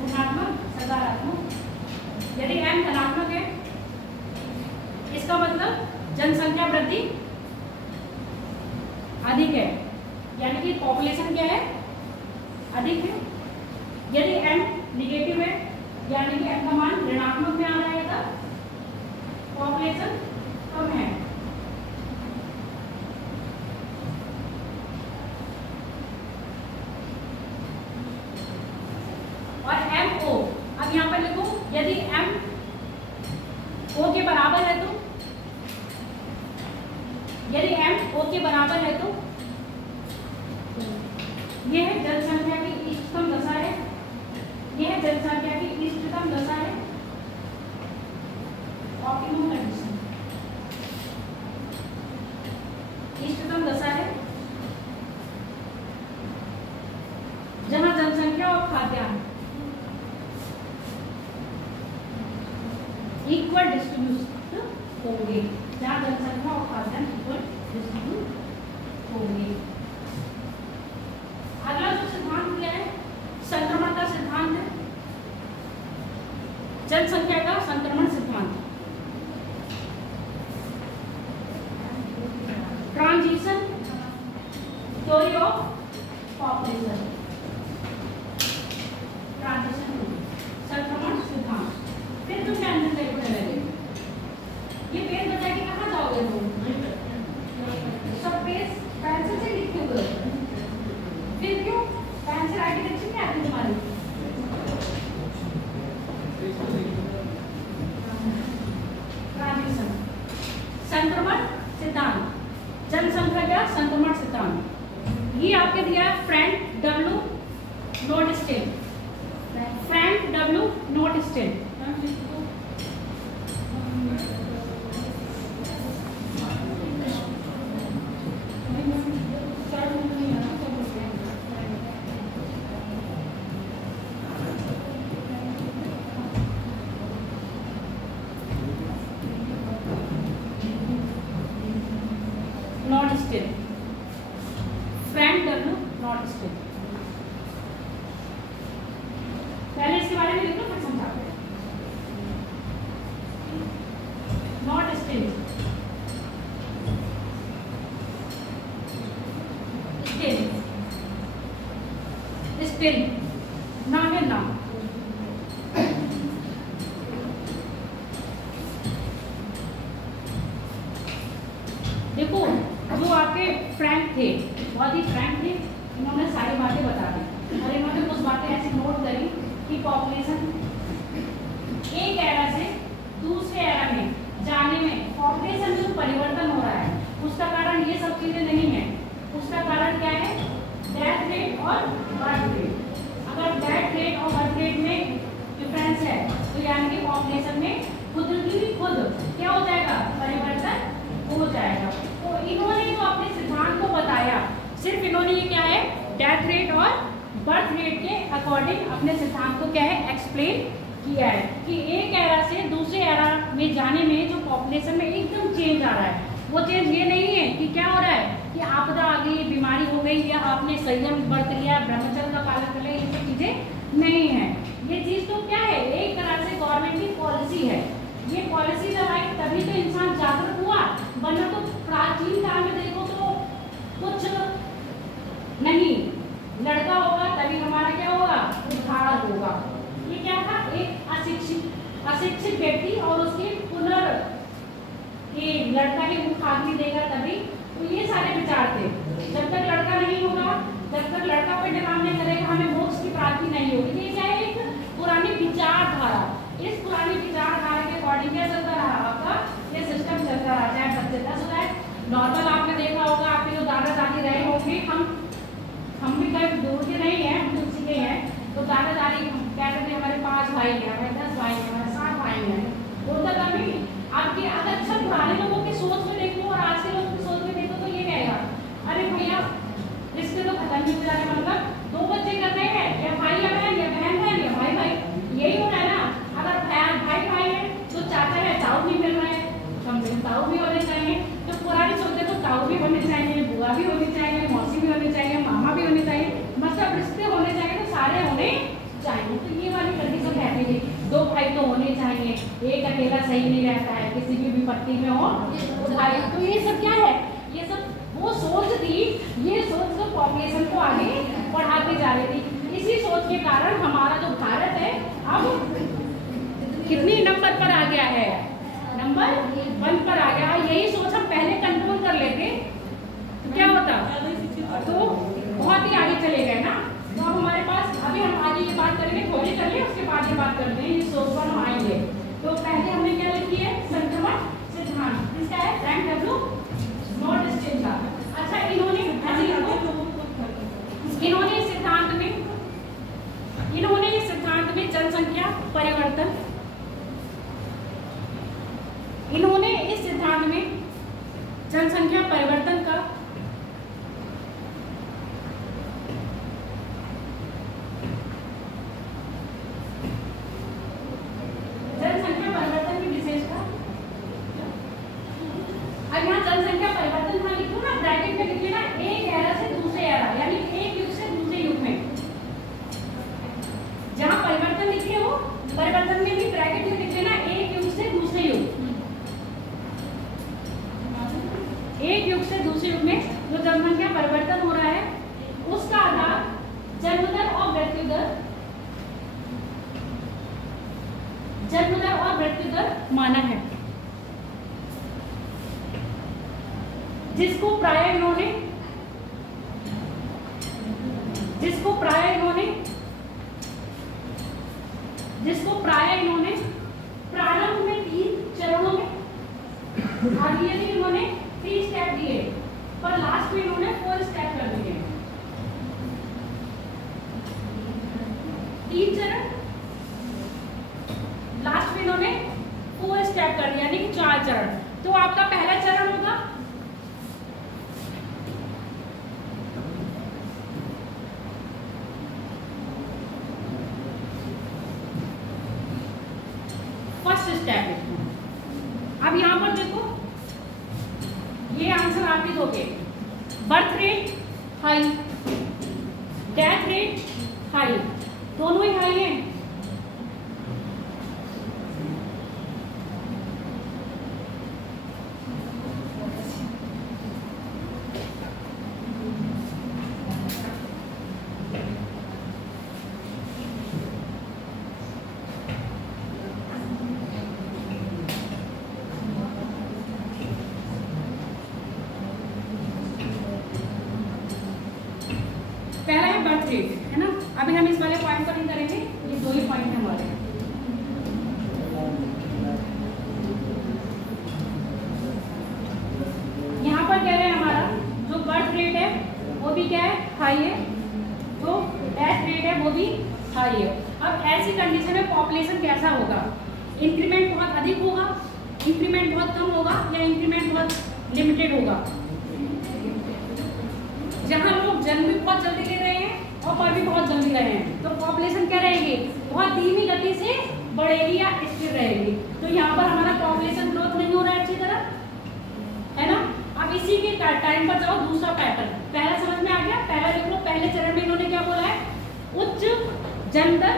धनात्मक सकारात्मक, यदि M धनात्मक है इसका मतलब जनसंख्या वृद्धि अधिक है, यानी कि पॉपुलेशन क्या है, अधिक है। यदि M निगेटिव है यानी कि M का मान ऋणात्मक में आ रहा है तब पॉपुलेशन यदि m o के बराबर है तो यह है जनसंख्या की इष्टतम दशा है, यह है जनसंख्या की इष्टतम दशा है, ऑप्टिमम कंडीशन, इष्टतम दशा है जहां जनसंख्या और खाद्यान्न इक्वल डिस्ट्रीब्यूट होंगे, जहां जनसंख्या और खाद्यान्न इक्वल डिस्ट्रीब्यूट होंगे। अगला जो सिद्धांत क्या है, संक्रमण का सिद्धांत है, जनसंख्या का संक्रमण सिद्धांत, transition theory of population, transition संक्रमण सिद्धांत। फिर तुम टेंशन से पढ़ने लगे, ये पेज बता के कहाँ जाओगे तुम? सब पेज पेंसिल से लिखते हुए, फिर क्यों पेंसिल राइटिंग अच्छी नहीं आती तुम्हारी? ट्रांजिशन संक्रमण सिद्धांत, जनसंख्या का संक्रमण सिद्धांत, ये आपके दिया है Frank W Notestein, Frank W Notestein. Notestein, Frank W Notestein. पहले इसके बारे में लिख लो फिर समझाते हैं। नोटस्टेन, स्टेन, स्टेन ना है ना, देखो जो आपके फ्रैंक थे, बहुत ही फ्रैंक थे, इन्होंने सारी बातें बता दी और इन्होंने कुछ बातें ऐसी नोट करी कि पॉपुलेशन एक एरा से दूसरे एरा में जाने में पॉपुलेशन में जो परिवर्तन हो रहा है उसका कारण ये सब चीजें नहीं है, उसका कारण क्या है? डेथ रेट और बर्थ रेट। अगर डेथ रेट और बर्थ रेट में डिफरेंस है तो यानी कि पॉपुलेशन में खुद की खुद क्या हो जाएगा? परिवर्तन हो जाएगा। तो इन्होंने जो अपने सिद्धांत को बताया, सिर्फ इन्होंने ये क्या है? डेथ रेट और बर्थ रेट के अकॉर्डिंग अपने सिद्धांत को क्या है? एक्सप्लेन किया है कि एक एरा से दूसरे एरा में जाने में जो पॉपुलेशन में एकदम चेंज आ रहा है, वो चेंज ये नहीं है कि क्या हो रहा है कि आपदा आ गई, बीमारी हो गई या आपने संयम बरत लिया, ब्रह्मचर्य का पालन कर लिया, ये सब चीजें नहीं है। ये चीज तो क्या है? एक तरह से गवर्नमेंट की पॉलिसी है। ये पॉलिसी जब आई तभी तो इंसान जागरूक हुआ, वरना तो प्राचीन काल में देखो तो कुछ नहीं, लड़का होगा तभी हमारा क्या होगा? उद्धार होगा। ये क्या था? एक अशिक्षित व्यक्ति और उसके लड़का के मुख आदमी देगा तभी, तो ये सारे विचार थे। जब तक लड़का नहीं होगा, जब तक लड़का पेट काम नहीं करेगा, हमें मोक्ष की प्राप्ति नहीं होगी। ये क्या है? एक पुरानी विचारधारा। इस पुरानी विचारधारा के अकॉर्डिंग क्या चलता रहा? आपका ये सिस्टम चलता रहा। चाहे बच्चे 10 हो जाए, नॉर्मल आपने देखा होगा, आपके जो दादा दादी रहे होंगे, हम भी कहीं दूर के नहीं है, हम उसी के हैं, तो दादा दादी कहते थे हमारे 5 भाई हैं, हमारे 10 भाई हैं, हमारे 7 भाई हैं, होता था नहीं। आपके अगर अच्छा पुराने लोगों की सोच में देखो और आज के लोगों की सोच में देखो तो ये कहेगा, अरे भैया रिश्ते तो खत्म ही हो जा रहे, मतलब 2 बच्चे कर रहे हैं, या भाई या बहन, या बहन बहन, या भाई भाई, यही हो रहा है ना। अगर भाई भाई है तो चाचा है, ताऊ नहीं मिल रहा है, कम से कम ताऊ भी होने चाहिए। तो पुरानी सोचते तो ताऊ भी होने चाहिए, बुआ भी होनी चाहिए, मौसी भी होनी चाहिए, मामा भी होनी चाहिए, मतलब रिश्ते होने चाहिए तो सारे होने चाहिए। तो ये वाली कंडीशन कहते हैं 2 भाई तो होने चाहिए, एक अकेला सही नहीं रहता है, किसी भी विपत्ति में हो उधारी। तो ये सब क्या है? ये सब वो सोच थी, ये सोच तो पॉपुलेशन को आगे बढ़ाती जा रही थी। इसी सोच के कारण हमारा जो भारत है अब कितनी नंबर पर आ गया है? नंबर 1 पर आ गया। यही सोच हम पहले कंट्रोल कर लेते तो क्या होता? तो बहुत ही आगे चले गए ना। तो अब हमारे पास अभी हम आगे ये बात करेंगे, थोड़ी कर ले, उसके बाद ये बात करते हैं, इस सोच पर हम आएंगे। तो पहले हमने क्या लिखी है? संक्रमण सिद्धांत। इसका है फ्रैंक डब्ल्यू नोट जनसंख्या परिवर्तन का की विशेषता। अब यहाँ जनसंख्या परिवर्तन का लिखो ना, ब्रैकेट में लिख लेना एक एरा से दूसरे एरा, यानी एक युग से दूसरे युग में। जहाँ परिवर्तन लिखे हो, परिवर्तन में भी ब्रैकेट में लिख लेना एक युग से दूसरे युग। एक युग से दूसरे युग में जो जनसंख्या परिवर्तन हो रहा है उसका आधार जन्म दर और मृत्यु दर, जन्म दर और मृत्यु दर माना है, जिसको प्राय इन्होंने प्रारंभ में 3 चरणों में भाग लिए थे। इन्होंने 3 स्टेप दिए, पर लास्ट में इन्होंने 4 स्टेप कर दिए। 3 चरण, लास्ट में इन्होंने 4 स्टेप कर दिया, यानी कि 4 चरण। तो आपका पहला चरण होगा फर्स्ट स्टेप। अब यहां पर देखो, ये आंसर आप ही दोगे। Birth rate high, death rate high, दोनों ही हाई हैं। पहला है बर्थ रेट, है ना। अभी हम इस वाले पॉइंट पर नहीं करेंगे, ये 2 ही पॉइंट है हमारे। यहाँ पर कह रहे हैं हमारा जो बर्थ रेट है वो भी क्या है, हाई है, जो डेथ रेट है वो भी हाई है। अब ऐसी कंडीशन में पॉपुलेशन कैसा होगा, इंक्रीमेंट बहुत अधिक होगा, इंक्रीमेंट बहुत कम होगा, या इंक्रीमेंट बहुत लिमिटेड होगा। जहाँ लोग जन्म भी बहुत जल्दी ले रहे हैं और मर भी बहुत जल्दी रहे हैं, तो पॉपुलेशन क्या रहेगी, बहुत धीमी गति से बढ़ेगी या स्थिर रहेगी। तो यहाँ पर हमारा पॉपुलेशन ग्रोथ नहीं हो रहा है अच्छी तरह, है ना। अब इसी के टाइम पर जाओ, दूसरा पैटर्न। पहला समझ में आ गया, पहला देख लो। पहले चरण में इन्होंने क्या बोला है, उच्च जन्म दर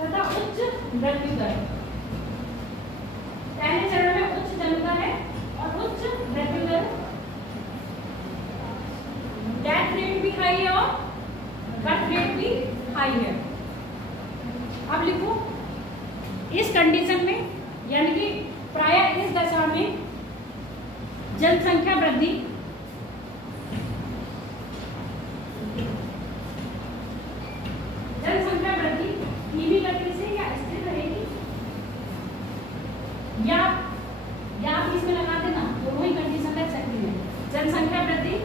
तथा उच्च मृत्यु दर। पहले चरण में उच्च जन्म दर है और उच्च मृत्यु दर, डेथ रेट भी हाई है और बर्थ रेट भी हाई है। अब लिखो, इस कंडीशन में, यानी कि प्राय इस दशा में जनसंख्या वृद्धि धीमी गति से या स्थिर रहेगी, या आप इसमें लगा देना, दोनों ही कंडीशन रख सकते हैं। जनसंख्या वृद्धि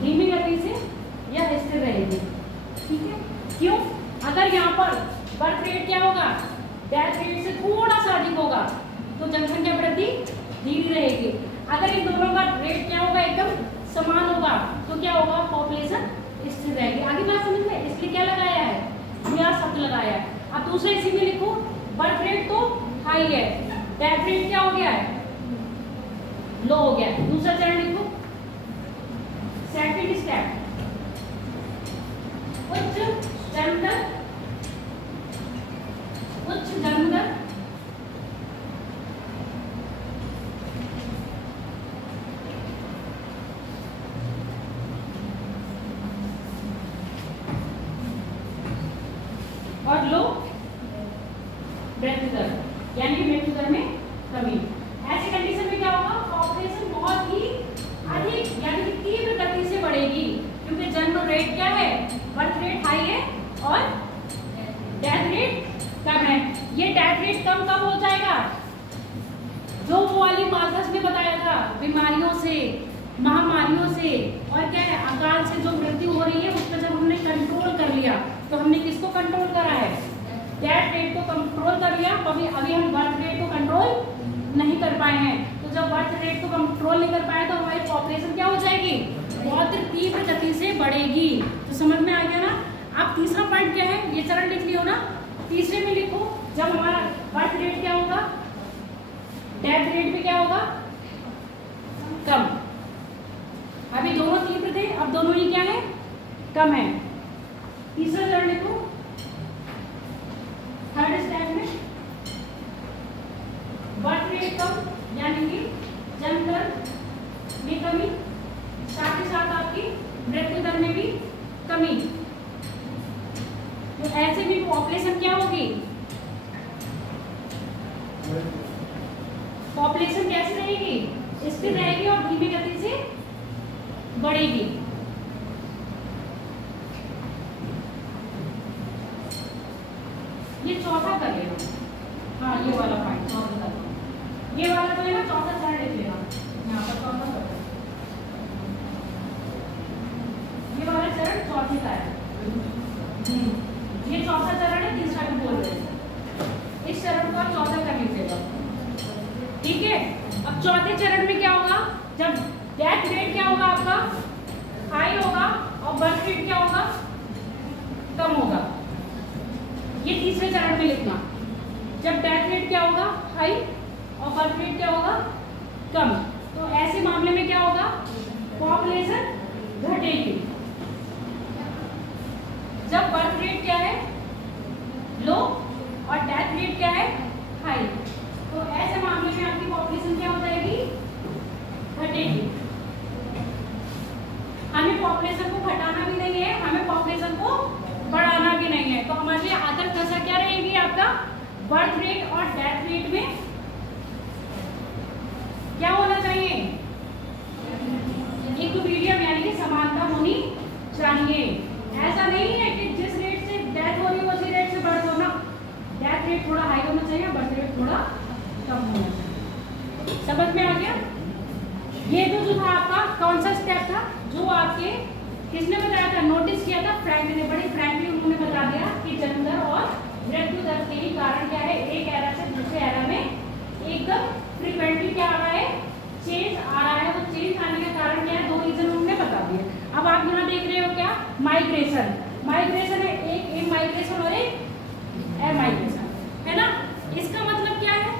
धीमी गति से या स्थिर रहेगी, ठीक है। क्यों, अगर यहाँ पर बर्थ रेट क्या होगा, डेथ रेट से थोड़ा सा अधिक होगा, तो जनसंख्या वृद्धि धीमी रहेगी। अगर इन दोनों का रेट क्या होगा, एकदम समान होगा, तो क्या होगा, पॉपुलेशन स्थिर रहेगी। आगे बात समझ में, इसलिए क्या लगाया है, यह शब्द लगाया है। अब दूसरे इसी में लिखो, बर्थ रेट तो हाई है, डेथ रेट क्या हो गया है, लो हो गया। दूसरा चरण लिखो, सेकंड स्टेप, उच्च जन्म दर, उच्च जन्म दर और लो मृत्यु दर, यानी मृत्यु दर में कमी। ऐसी कंडीशन में क्या होगा, पॉपुलेशन बहुत ही अधिक यानी कि तीव्र गति से बढ़ेगी, क्योंकि जन्म रेट क्या है, बर्थ रेट हाई है और डेथ रेट कम है। ये डेथ रेट कम कब हो जाएगा, जो वो वाली मार्कस में बताया था, बीमारियों से, महामारियों से और क्या है, अकाल से जो मृत्यु हो रही है, उस पर जब हमने कंट्रोल कर लिया, तो हमने किसको कंट्रोल करा है, डेथ रेट को कंट्रोल कर लिया। अभी हम बर्थ रेट को कंट्रोल नहीं कर पाए हैं। तो जब बर्थ रेट को कंट्रोल नहीं कर पाए तो हमारी पॉपुलेशन क्या हो जाएगी, बहुत तीव्र गति से बढ़ेगी। तो समझ में आ गया ना। अब तीसरा पॉइंट क्या है, ये चरण लिख लियो ना। तीसरे में लिखो, जब हमारा बर्थ रेट क्या होगा, डेथ रेट भी क्या होगा, कम। अभी दोनों तीव्र थे, अब दोनों ही क्या है, कम है। तीसरा चरण लिखो, थर्ड स्टेप में बर्थ रेट कम यानी कि जन्म दर में कमी, साथ ही साथ आपकी मृत्यु दर में भी कमी। तो ऐसे भी पॉपुलेशन क्या होगी, पॉपुलेशन कैसे रहेगी, स्थिर रहेगी और धीमी गति से बढ़ेगी। ये चौथा कर लेना, हाँ ये वाला पॉइंट चौथा कर, ये वाला तो है ना चौथा चरण लिख लेना यहाँ पर, चौथा कर, ये वाला चरण चौथे का है। ये चौथा चरण है, तीसरा भी बोल रहे हैं। इस चरण को आप चौथा कर लीजिएगा, ठीक है। अब चौथे चरण में क्या होगा, जब डेथ रेट क्या होगा आपका, हाई होगा और बर्थ रेट क्या होगा, कम होगा। ये तीसरे चरण में लिखना, जब डेथ रेट क्या होगा, हाई और बर्थ रेट क्या होगा, कम। तो ऐसे मामले में क्या होगा, पॉपुलेशन घटेगी। जब बर्थ रेट क्या है, लो और डेथ रेट क्या है, हाई, तो ऐसे मामले में आपकी पॉपुलेशन क्या हो जाएगी, घटेगी। हमें पॉपुलेशन को घटाना भी नहीं है, हमें पॉपुलेशन को बढ़ाना भी नहीं है। तो हमारे आदत दशा क्या रहेगी, आपका बर्थ रेट और डेथ रेट में क्या होना चाहिए, इक्विलिब्रियम यानी कि समानता होनी चाहिए। ऐसा नहीं है कि जिस रेट से डेथ हो रही है उसी रेट से बर्थ होना, डेथ रेट थोड़ा हाई होना चाहिए, बर्थ रेट थोड़ा कम होना चाहिए। समझ में आ गया। ये जो था आपका कौन सा स्टेप था, जो आपके किसने बताया था, नोटिस किया था फ्रैंकलिन ने, बड़ी फ्रैंकली उन्होंने बता दिया कि जन्म दर और मृत्यु दर के ही कारण क्या है, एक एरा से दूसरे एरा में एकदम फ्रीक्वेंटली क्या आ रहा है, चेंज आ रहा है। वो चेंज आने का कारण क्या है, दो रीजन उन्होंने बता दिए। अब आप यहाँ देख रहे हो क्या, माइग्रेशन, माइग्रेशन है, एक माइग्रेशन और एक एमाइग्रेशन, है ना। इसका मतलब क्या है,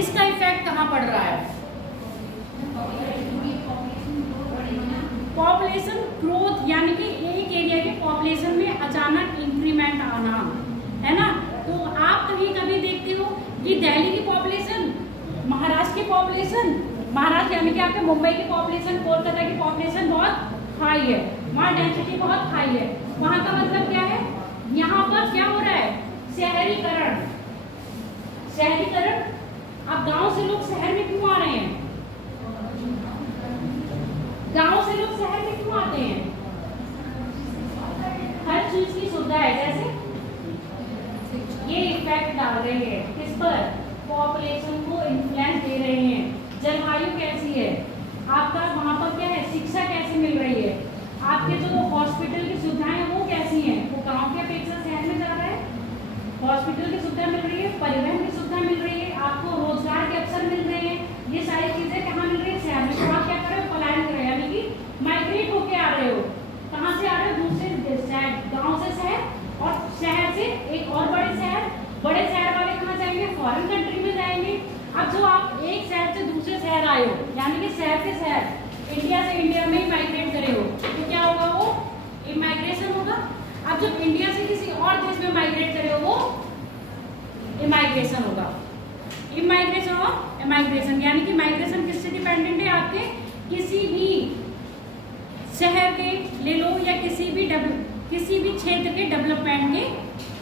इसका इफेक्ट कहाँ पड़ रहा है, पॉपुलेशन ग्रोथ यानी कि एक एरिया के पॉपुलेशन में अचानक इंक्रीमेंट आना, है ना। तो आप कहीं कभी देखते हो कि दिल्ली की पॉपुलेशन, महाराष्ट्र की पॉपुलेशन, महाराष्ट्र यानी कि आपके मुंबई की पॉपुलेशन, कोलकाता की पॉपुलेशन बहुत हाई है, वहाँ डेंसिटी बहुत हाई है। वहाँ का मतलब क्या है, यहाँ पर क्या हो रहा है, शहरीकरण, शहरीकरण। अब गांव से लोग शहर में क्यों आ रहे हैं, गांव से लोग शहर में क्यों आते हैं, हर चीज की सुविधा है, जैसे ये इफेक्ट डाल रहे हैं किस पर, पॉपुलेशन को इन्फ्लुएंस दे रहे हैं। जलवायु कैसी है आपका, वहाँ पर क्या है, शिक्षा कैसे मिल रही है, आपके जो हॉस्पिटल की सुविधाएं हैं वो कैसी हैं, वो गांव की अपेक्षा शहर में ज्यादा है, हॉस्पिटल की सुविधा मिल रही है, परिवहन की सुविधा मिल रही है, आपको रोजगार के अवसर मिल रहे हैं, ये सारी चीजें कहाँ मिल रही है, शहर में। तो आप क्या कर रहे हो, पलायन कर रहे हो, यानी कि माइग्रेट होके आ रहे हो। कहाँ से आ रहे हो, दूसरे शहर, गाँव से शहर, और शहर से एक और बड़े शहर, बड़े शहर वाले कहाँ जाएंगे, फॉरेन कंट्री में जाएंगे। अब जो आप एक शहर से दूसरे शहर आए हो, यानी कि शहर से शहर, इंडिया से इंडिया में ही माइग्रेट करे हो, तो क्या होगा, वो इमाइग्रेशन होगा। अब जब इंडिया से किसी और देश में माइग्रेट करे हो, वो इमाइग्रेशन होगा। इमाइग्रेशन और इमाइग्रेशन यानी कि माइग्रेशन किससे डिपेंडेंट है, आपके किसी भी शहर के ले लो या किसी भी क्षेत्र के डेवलपमेंट के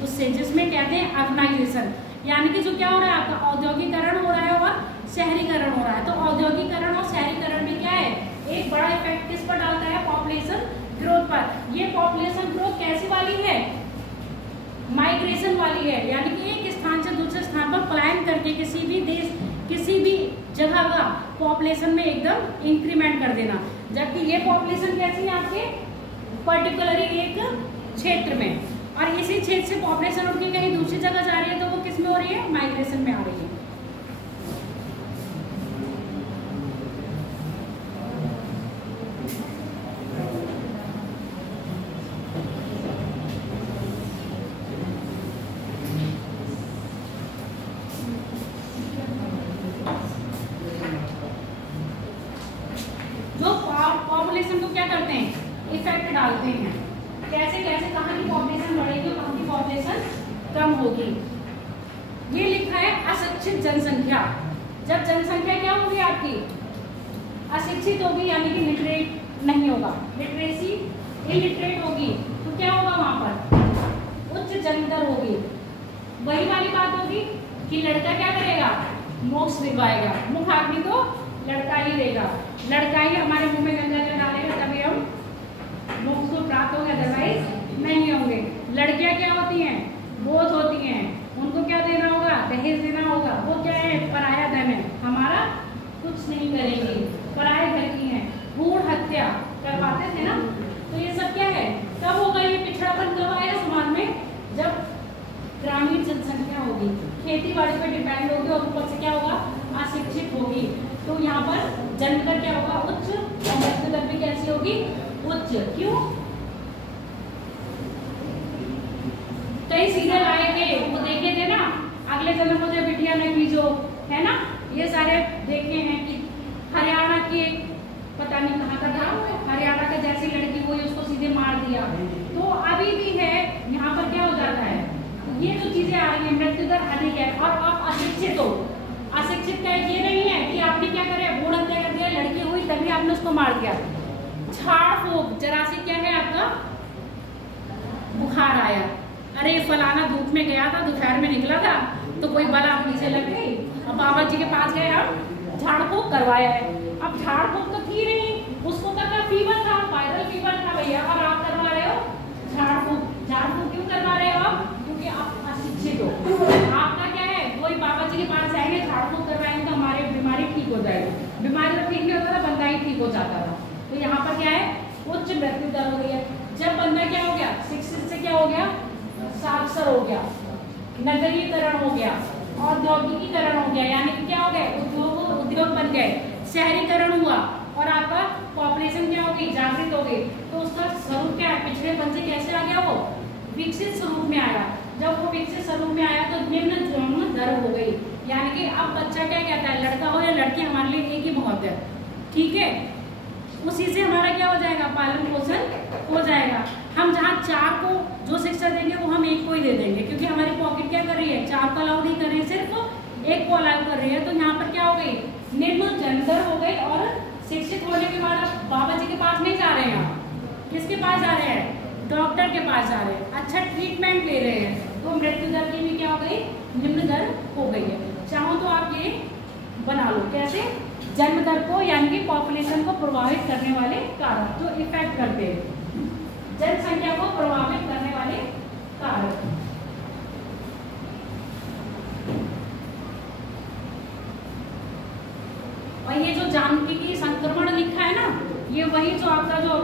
उससे, जिसमें कहते हैं अर्बनाइजेशन, यानी कि जो क्या हो रहा है, आपका औद्योगिकरण हो रहा है और शहरीकरण हो रहा है। तो औद्योगिकरण और शहरीकरण में क्या है, एक बड़ा इफेक्ट किस पर डालता है, पॉपुलेशन ग्रोथ पर। ये पॉपुलेशन ग्रोथ कैसी वाली है, माइग्रेशन वाली है, यानी कि एक स्थान से दूसरे स्थान पर पलायन करके किसी भी देश, किसी भी जगह का पॉपुलेशन में एकदम इंक्रीमेंट कर देना। जबकि ये पॉपुलेशन कैसी है, आपके पर्टिकुलरली एक क्षेत्र में, और इसी क्षेत्र से पॉपुलेशन उठ के कहीं दूसरी जगह जा रही है, तो वो किस में हो रही है, माइग्रेशन में आ रही है। इफेक्ट डालते हैं। कैसे कैसे, कहाँ की पॉपुलेशन बढ़ेगी और कहाँ की पॉपुलेशन कम होगी। ये लिखा है अशिक्षित जनसंख्या। जब जनसंख्या क्या होगी आपकी अशिक्षित होगी, यानी कि लिटरेट नहीं होगा, लिटरेसी इलिटरेट होगी, तो क्या होगा वहां पर उच्च जन्म दर होगी। वही वाली बात होगी कि लड़का क्या करेगा, मोक्ष दिलवाएगा, मुख आदमी को लड़का ही देगा, लड़का ही हमारे मुंह में गंगा जल डालेगा, तभी हम मोक्ष को प्राप्त होंगे, अदरवाइज नहीं होंगे। लड़कियां क्या होती हैं, बोझ होती हैं, उनको क्या देना होगा, दहेज देना होगा। वो क्या है, पराया धन है, हमारा कुछ नहीं करेंगी, पराये घर की है। भ्रूण हत्या करवाते थे ना, तो ये सब क्या है, कब होगा ये पिछड़ापन, कब आएगा समाज में, जब ग्रामीण जनसंख्या होगी, खेती बाड़ी पर डिपेंड होगी और ऊपर से क्या होगा, अशिक्षित होगी। तो यहाँ पर जन्म दर क्या होगा, उच्च, और मृत्यु दर भी कैसी होगी, उच्च। क्यों, कई सीरियल आए थे, वो देखे थे ना, अगले जन्म मुझे बिटिया न कीजो, है ना, ये सारे देखे हैं कि हरियाणा की पता नहीं कहाँ का था, हरियाणा का जैसी लड़की हुई उसको सीधे मार दिया। तो अभी भी है, यहाँ पर क्या हो जाता है, ये जो चीजें आ रही है, मृत्यु दर अधिक है। और आप अशिक्षित हो, अशिक्षित का ये नहीं है कि आपने क्या करे, भ्रूण हत्या कर दिया, लड़की हुई तभी आपने उसको मार दिया। झाड़ फूक, जरा सी क्या है आपका, बुखार आया, अरे फलाना धूप में गया था, दोपहर में निकला था, तो कोई बला पीछे लग गई, अब बाबा जी के पास गए, हम झाड़ फूक करवाया है। अब झाड़ फूक तो थी नहीं, उसको क्या फीवर था, वायरल फीवर था भैया, और आप करवा रहे हो झाड़ फूक। झाड़ फूक क्यों करवा रहे हो आप, क्योंकि आप अशिक्षित हो। आपका क्या है, वही बाबा जी के पास जाएंगे, झाड़ फूक करवाएंगे तो हमारी बीमारी ठीक हो जाएगी। बीमारी तो ठीक नहीं होता था, बंदा ही ठीक हो जाता था। तो यहाँ पर क्या है, उच्च मृत्यु दर हो गई है। जब बंदा क्या हो गया, शिक्षित से क्या हो गया, साक्षर हो गया, नगरीकरण हो गया, औद्योगिकीकरण हो गया, यानी कि क्या हो गया, उद्योग बन गए, शहरीकरण हुआ, और आपका पॉपुलेशन क्या होगी, जागृत हो गई। तो उसका स्वरूप क्या है, पिछड़ेपन से कैसे आ गया, वो विकसित स्वरूप में आया। जब वो विकसित स्वरूप में आया तो निम्न जन्म दर हो गई, यानी कि अब बच्चा क्या कहता है, लड़का हो या लड़की, हमारे लिए एक ही बहुत है, ठीक है। उसी से हमारा क्या हो जाएगा, पालन पोषण हो जाएगा। हम जहाँ 4 को जो शिक्षा देंगे वो हम 1 को ही दे देंगे, क्योंकि हमारी पॉकेट क्या कर रही है, 4 को अलाउ नहीं कर रही है, सिर्फ 1 को अलाउ कर रही है। तो यहाँ पर क्या हो गई, निम्न जन्म दर हो गई। और शिक्षित होने के बाद आप बाबा जी के पास नहीं जा रहे हैं, आप किसके पास जा रहे हैं, डॉक्टर के पास जा रहे हैं, अच्छा ट्रीटमेंट ले रहे हैं। तो मृत्यु दर की भी क्या हो गई, निम्न दर हो गई है। चाहो तो आप ये बना लो, कैसे, जन्म दर को, यानी कि पॉपुलेशन को प्रभावित करने वाले कारक, जो इफेक्ट करते हैं जनसंख्या को प्रभावित करने वाले कारक। और ये जो जानकी संक्रमण लिखा है ना, ये वही जो आपका जो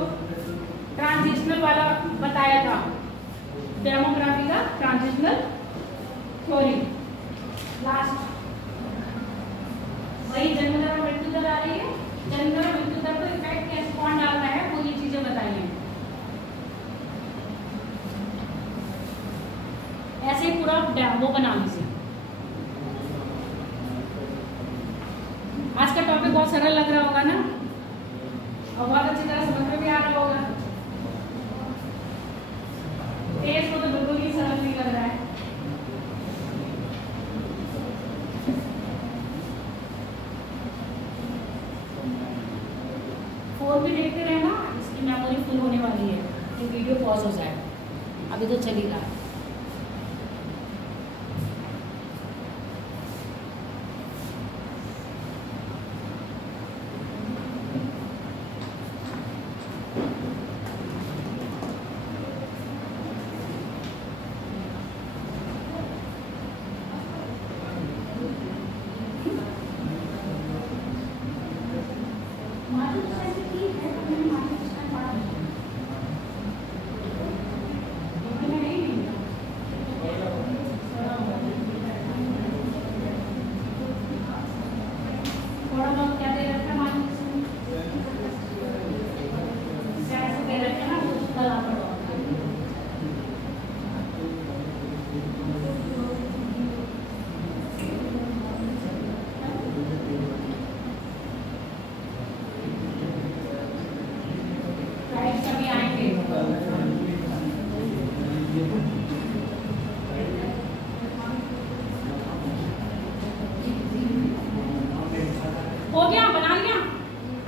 ट्रांजिशनल वाला बताया था, डेमोग्राफी का ट्रांजिशनल थ्योरी, लास्ट वही जन्म दर और मृत्यु दर आ रही है। जन्म दर और मृत्यु दर को इफेक्ट कैसे कौन डाल रहा है, वो ये चीजें बताई हैं। ऐसे पूरा वो बना लीजिए। आज का टॉपिक बहुत सरल लग रहा होगा ना, और बहुत अच्छी तरह समझ में भी आ रहा होगा। तेज को तो बिल्कुल ही सरल नहीं लग रहा है। फोन भी देखते रहना, इसकी मेमोरी फुल होने वाली है, ये वीडियो पॉज हो जाएगा, अभी तो चल ही रहा है। हो गया, बना लिया,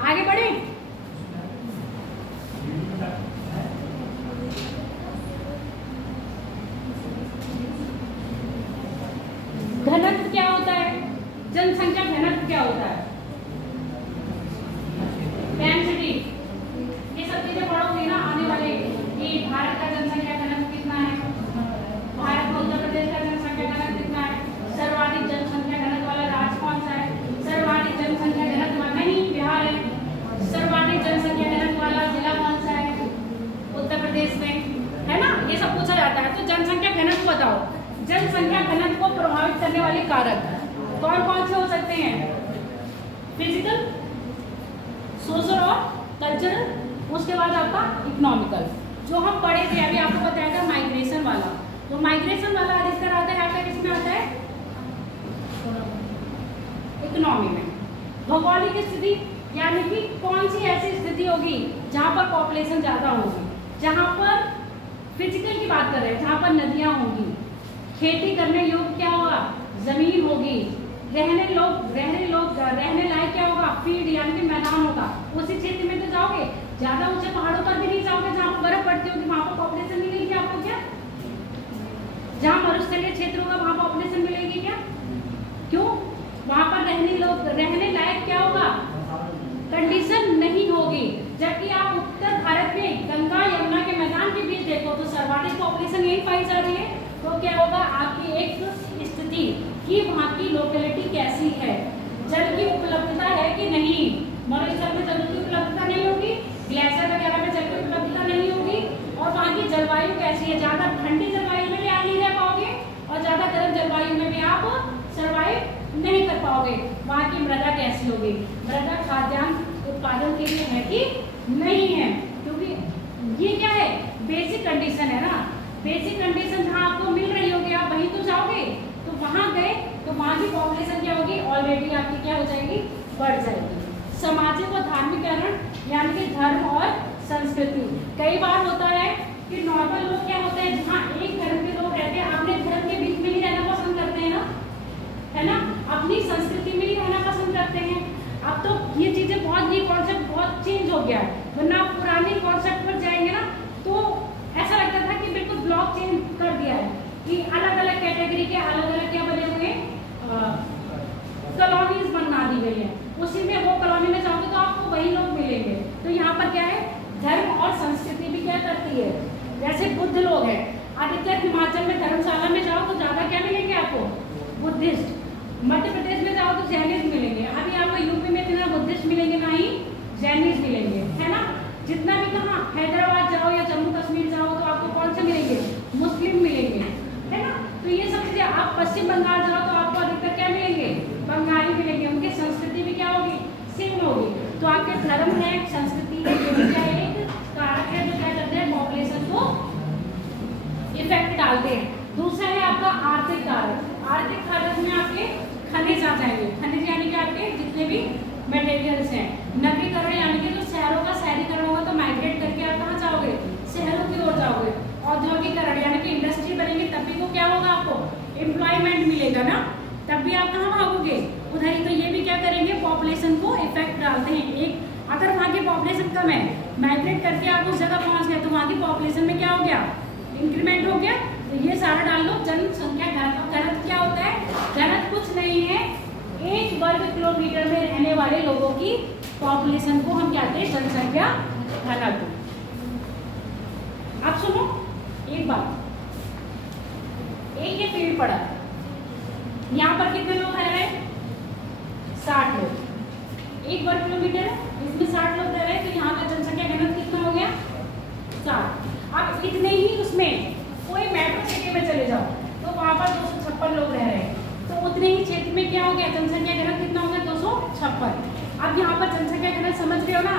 आगे बढ़े। घनत्व क्या होता है? जनसंख्या घनत्व क्या होता है? डेंसिटी। ये सब चीजें पढ़ोगे ना आने वाले कि भारत का जनसंख्या घनत्व कितना है, भारत में उत्तर प्रदेश का जनसंख्या घनत्व कितना है, सर्वाधिक जनसंख्या घनत्व वाला राज्य कौन सा है, सर्वाधिक जनसंख्या घनत्व वाला नहीं बिहार है, सर्वाधिक जनसंख्या घनत्व वाला जिला कौन सा है उत्तर प्रदेश में, है ना, ये सब पूछा जाता है। तो जनसंख्या घनत्व बताओ। जनसंख्या घनत्व को प्रभावित करने वाले कारक कौन कौन से हो सकते हैं? फिजिकल, सोशल और कल्चरल, उसके बाद आपका इकोनॉमिकल। जो हम पढ़े थे अभी आपको बताया था माइग्रेशन वाला, तो माइग्रेशन वाला अधिकतर आता है आपका किसमें आता है? इकोनॉमी में। भौगोलिक स्थिति यानी कि कौन सी ऐसी स्थिति होगी जहां पर पॉपुलेशन ज्यादा होगी, जहां पर फिजिकल की बात कर रहे हैं, जहां पर नदियां होंगी, खेती करने योग्य क्या होगा? जमीन होगी, रहने लायक क्या होगा? फील्ड यानी कि मैदान होगा। उसी क्षेत्र में तो जाओगे, ज्यादा ऊंचे पहाड़ों पर भी नहीं जाओगे जहाँ पर बर्फ पड़ती होगी, वहां पर पॉपुलेशन मिलेगी आपको क्या? जहाँ मरुस्थलीय क्षेत्र होगा वहां पॉपुलेशन मिलेगी क्या? क्यों? वहां पर रहने लायक क्या होगा? कंडीशन नहीं होगी। जबकि आप उत्तर भारत में गंगा यमुना के मैदान के बीच देखो तो सर्वाधिक पॉपुलेशन यही पाई जा रही है। तो क्या होगा? आपकी एक स्थिति कि वहाँ की लोकेलिटी कैसी है, जल की उपलब्धता है कि नहीं, मरुस्थल में जल की उपलब्धता नहीं होगी, ग्लेशियर वगैरह में जल की उपलब्धता नहीं होगी, और वहाँ की जलवायु कैसी है, ज्यादा ठंडी जलवायु में भी आप नहीं रह पाओगे और ज्यादा गर्म जलवायु में भी आप सर्वाइव नहीं कर पाओगे। वहाँ की मृदा कैसी होगी, मृदा खाद्यान्न उत्पादन के लिए है कि नहीं है, क्योंकि ये क्या है? बेसिक कंडीशन है ना। बेसिक कंडीशन जहाँ आपको मिल रही होगी आप वहीं तो जाओगे। तो वहां गए तो वहां की पॉपुलेशन क्या होगी? ऑलरेडी आपकी क्या हो जाएगी? बढ़ जाएगी। सामाजिक और धार्मिक कारण यानी कि धर्म और संस्कृति। कई बार होता है कि नॉर्मल लोग क्या होते हैं, जहाँ एक धर्म के लोग रहते हैं अपने धर्म के बीच में ही रहना पसंद करते हैं ना, है ना, अपनी संस्कृति में ही रहना पसंद करते हैं। अब तो ये चीजें बहुत, ये कॉन्सेप्ट बहुत चेंज हो गया है, वरना आप पुराने कॉन्सेप्ट पर जाएंगे ना तो ऐसा लगता था कि बिल्कुल ब्लॉक चेंज कर दिया है कि अलग अलग कैटेगरी के अलग अलग क्या बने हुए कॉलोनीज बना दी गई है। उसी में वो कॉलोनी में जाओगे तो आपको वही लोग मिलेंगे। तो यहाँ पर क्या है? धर्म और संस्कृति भी क्या करती है? जैसे बुद्ध लोग हैं, अधिकतर हिमाचल में धर्मशाला में जाओ तो ज्यादा क्या मिलेंगे आपको? बुद्धिस्ट। मध्य प्रदेश में जाओ तो जैनिस्ट मिलेंगे। अभी आपको यूपी में इतना बुद्धिस्ट मिलेंगे ना ही जैनिस्ट मिलेंगे, है ना। जितना भी कहाँ हैदराबाद जाओ या जम्मू कश्मीर जाओ तो आपको कौन से मिलेंगे? मुस्लिम मिलेंगे, है ना। तो ये सब चीजें, आप पश्चिम बंगाल जाओ तो आपको अधिकतर क्या मिलेंगे? बंगाली मिलेंगे। उनकी संस्कृति भी क्या होगी? सेम होगी। तो आपके धर्म है, संस्कृति है, ये भी क्या एक कारक है जो क्या करते हैं? पॉपुलेशन को इफेक्ट डालते हैं। दूसरा है आपका आर्थिक कारक। आर्थिक कारक में आपके खनिज आ जाएंगे। खनिज यानी कि आपके जितने भी मटेरियल्स हैं। नगरीकरण यानी कि जो शहरों का शहरीकरण होगा तो माइग्रेट करके आप कहाँ जाओगे? शहरों की ओर जाओगे। औद्योगिकरण यानी कि इंडस्ट्री बनेगी तब भी तो क्या होगा? आपको एम्प्लॉयमेंट मिलेगा ना, तब भी आप कहाँ भागोगे? उधर ही। तो ये भी क्या करेंगे? पॉपुलेशन को इफेक्ट डालते हैं। एक अगर वहाँ की पॉपुलेशन कम है, माइग्रेट करके आप उस जगह पहुँच गए तो वहाँ की पॉपुलेशन में क्या हो गया? इंक्रीमेंट हो गया। तो ये सारा डाल लो। जनसंख्या घनत्व। घनत्व क्या होता है? घनत्व कुछ नहीं है, 1 वर्ग किलोमीटर में रहने वाले लोगों की पॉपुलेशन को हम कहते हैं जनसंख्या घनत्व। अब सुनो एक बात, एक ये फील्ड पड़ा, यहाँ पर कितने लोग रह रहे हैं? 60 लोग। 1 वर्ग किलोमीटर है, इसमें 60 लोग रह रहे हैं, तो यहाँ का जनसंख्या घनत्व कितना हो गया? 60। अब इतने ही उसमें कोई मेट्रो सिटी में चले जाओ तो वहां पर 256 लोग रह रहे हैं, तो उतने ही क्षेत्र में क्या हो गया? जनसंख्या घनत्व कितना हो गया? 256। अब यहाँ पर जनसंख्या घनत्व समझ रहे हो ना।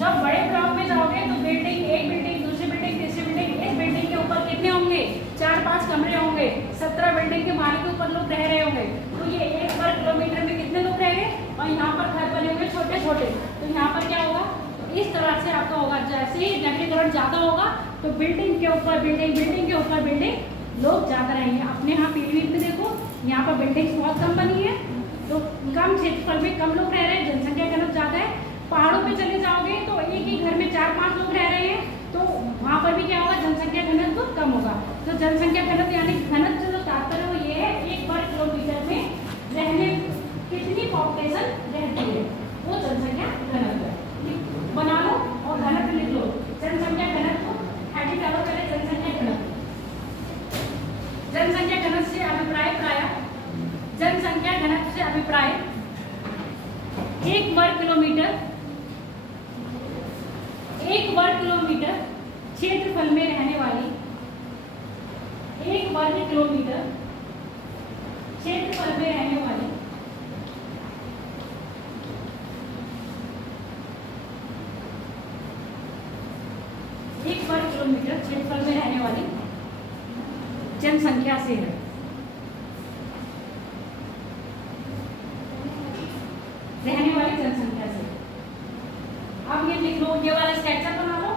जब बड़े ब्लॉक में जाओगे तो बिल्डिंग, एक बिल्डिंग, दूसरी बिल्डिंग, तीसरी बिल्डिंग, इस बिल्डिंग के ऊपर कितने होंगे? 4-5 कमरे होंगे, 17 बिल्डिंग के माले के ऊपर लोग रह रहे होंगे। तो ये 1 वर्ग किलोमीटर में कितने लोग रह गए? और यहाँ पर घर बने होंगे छोटे छोटे, तो यहाँ पर क्या होगा? इस तरह से आपका होगा। जैसे ही नगरीकरण ज्यादा होगा तो बिल्डिंग के ऊपर बिल्डिंग, बिल्डिंग के ऊपर बिल्डिंग लोग ज्यादा रहेंगे। अपने यहाँ पीलीभीत में देखो, यहाँ पर बिल्डिंग्स बहुत कम बनी है, तो कम कम क्षेत्रफल में कम लोग रह रहे हैं, जनसंख्या घनत्व ज्यादा है। पहाड़ों पे चले जाओगे तो एक ही घर में 4-5 लोग रह रहे हैं, तो वहां पर भी क्या होगा, जनसंख्या घनत्व कम होगा। तो जनसंख्या घनत्व यानी घनत्व जो तात्पर्य वो ये है 1 वर्ग किलोमीटर में रहने कितनी पॉपुलेशन रहती है, वो जनसंख्या घनत्व है। बना लो और घनत्व लिख लो। जनसंख्या घनत्व हेडिंग डालो पहले, जनसंख्या घनत्व। जनसंख्या घनत्व से अभिप्राय प्रायः जनसंख्या घनत्व से अभिप्राय 1 वर्ग किलोमीटर क्षेत्रफल में रहने वाली 1 वर्ग किलोमीटर क्षेत्रफल में रहने वाली 1 वर्ग किलोमीटर क्षेत्रफल में रहने वाली जनसंख्या से है। रहने वाली जनसंख्या से। अब ये लिख लो, ये वाला स्ट्रक्चर बना लो,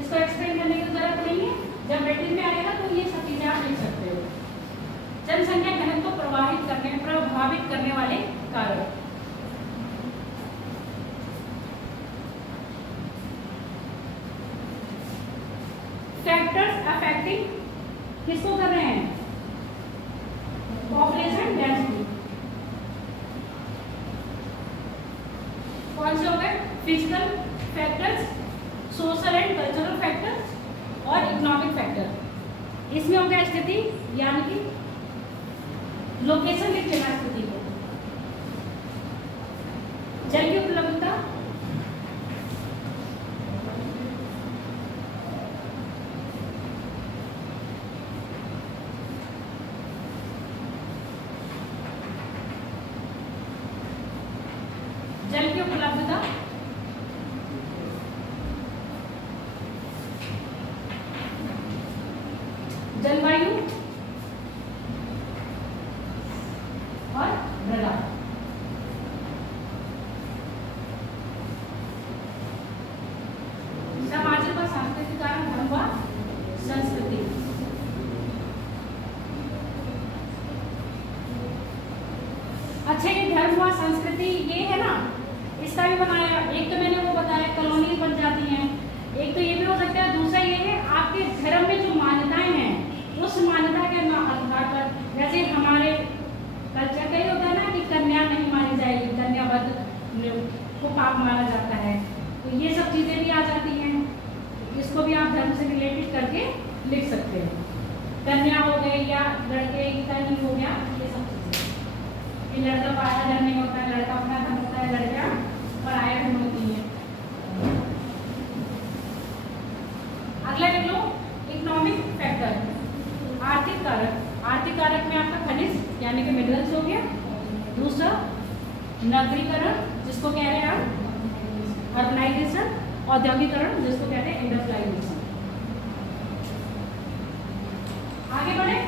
इसको एक्सप्लेन करने की जरूरत नहीं है, जब ब्रिटिश में आएगा तो ये सब चीजें आप लिख सकते हो। जनसंख्या घनत्व को प्रभावित करने वाले कारक। फैक्टर्स अफेक्टिंग किसको कर रहे हैं, पॉपुलेशन डेंसिटी। कौन से हो गए, physical factors, social and cultural factors और इकोनॉमिक फैक्टर। इसमें हो गया स्थिति, यानी कि लोकेशन लिख लेना स्थिति को। जल की उपलब्धता, जल की उपलब्धता, जलवायु और मृदा। सामाजिक व सांस्कृतिक कारण, धर्म व संस्कृति। अच्छा, ये धर्म व संस्कृति ये है ना, इसका भी बनाया। एक तो मैंने वो बताया कॉलोनी बन जाती हैं, एक तो ये भी हो सकता है, दूसरा ये है आपके धर्म में जो मान्यताएं हैं उस मान्यता के आधार पर, जैसे हमारे कल्चर का ही होता है ना कि कन्या नहीं मारी जाएगी, कन्यावध को पाप माना जाता है, तो ये सब चीजें भी आ जाती हैं। इसको भी आप धर्म से रिलेटेड करके लिख सकते हो। कन्या हो गई या लड़के का ही हो गया, ये सब चीजें। ये लड़का पराया धर्म नहीं होता है, लड़का अपना धर्म होता है, लड़कियां पराया धर्म होती है। अगला लिख लो इकोनॉमिक फैक्टर, आर्थिक कारक। आर्थिक कारक में आपका खनिज यानी कि मिनरल्स हो गया। दूसरा नगरीकरण, जिसको कह रहे हैं आप अर्बनाइजेशन, औद्योगिकरण जिसको कहते हैं इंडस्ट्रियलाइजेशन। आगे बढ़े,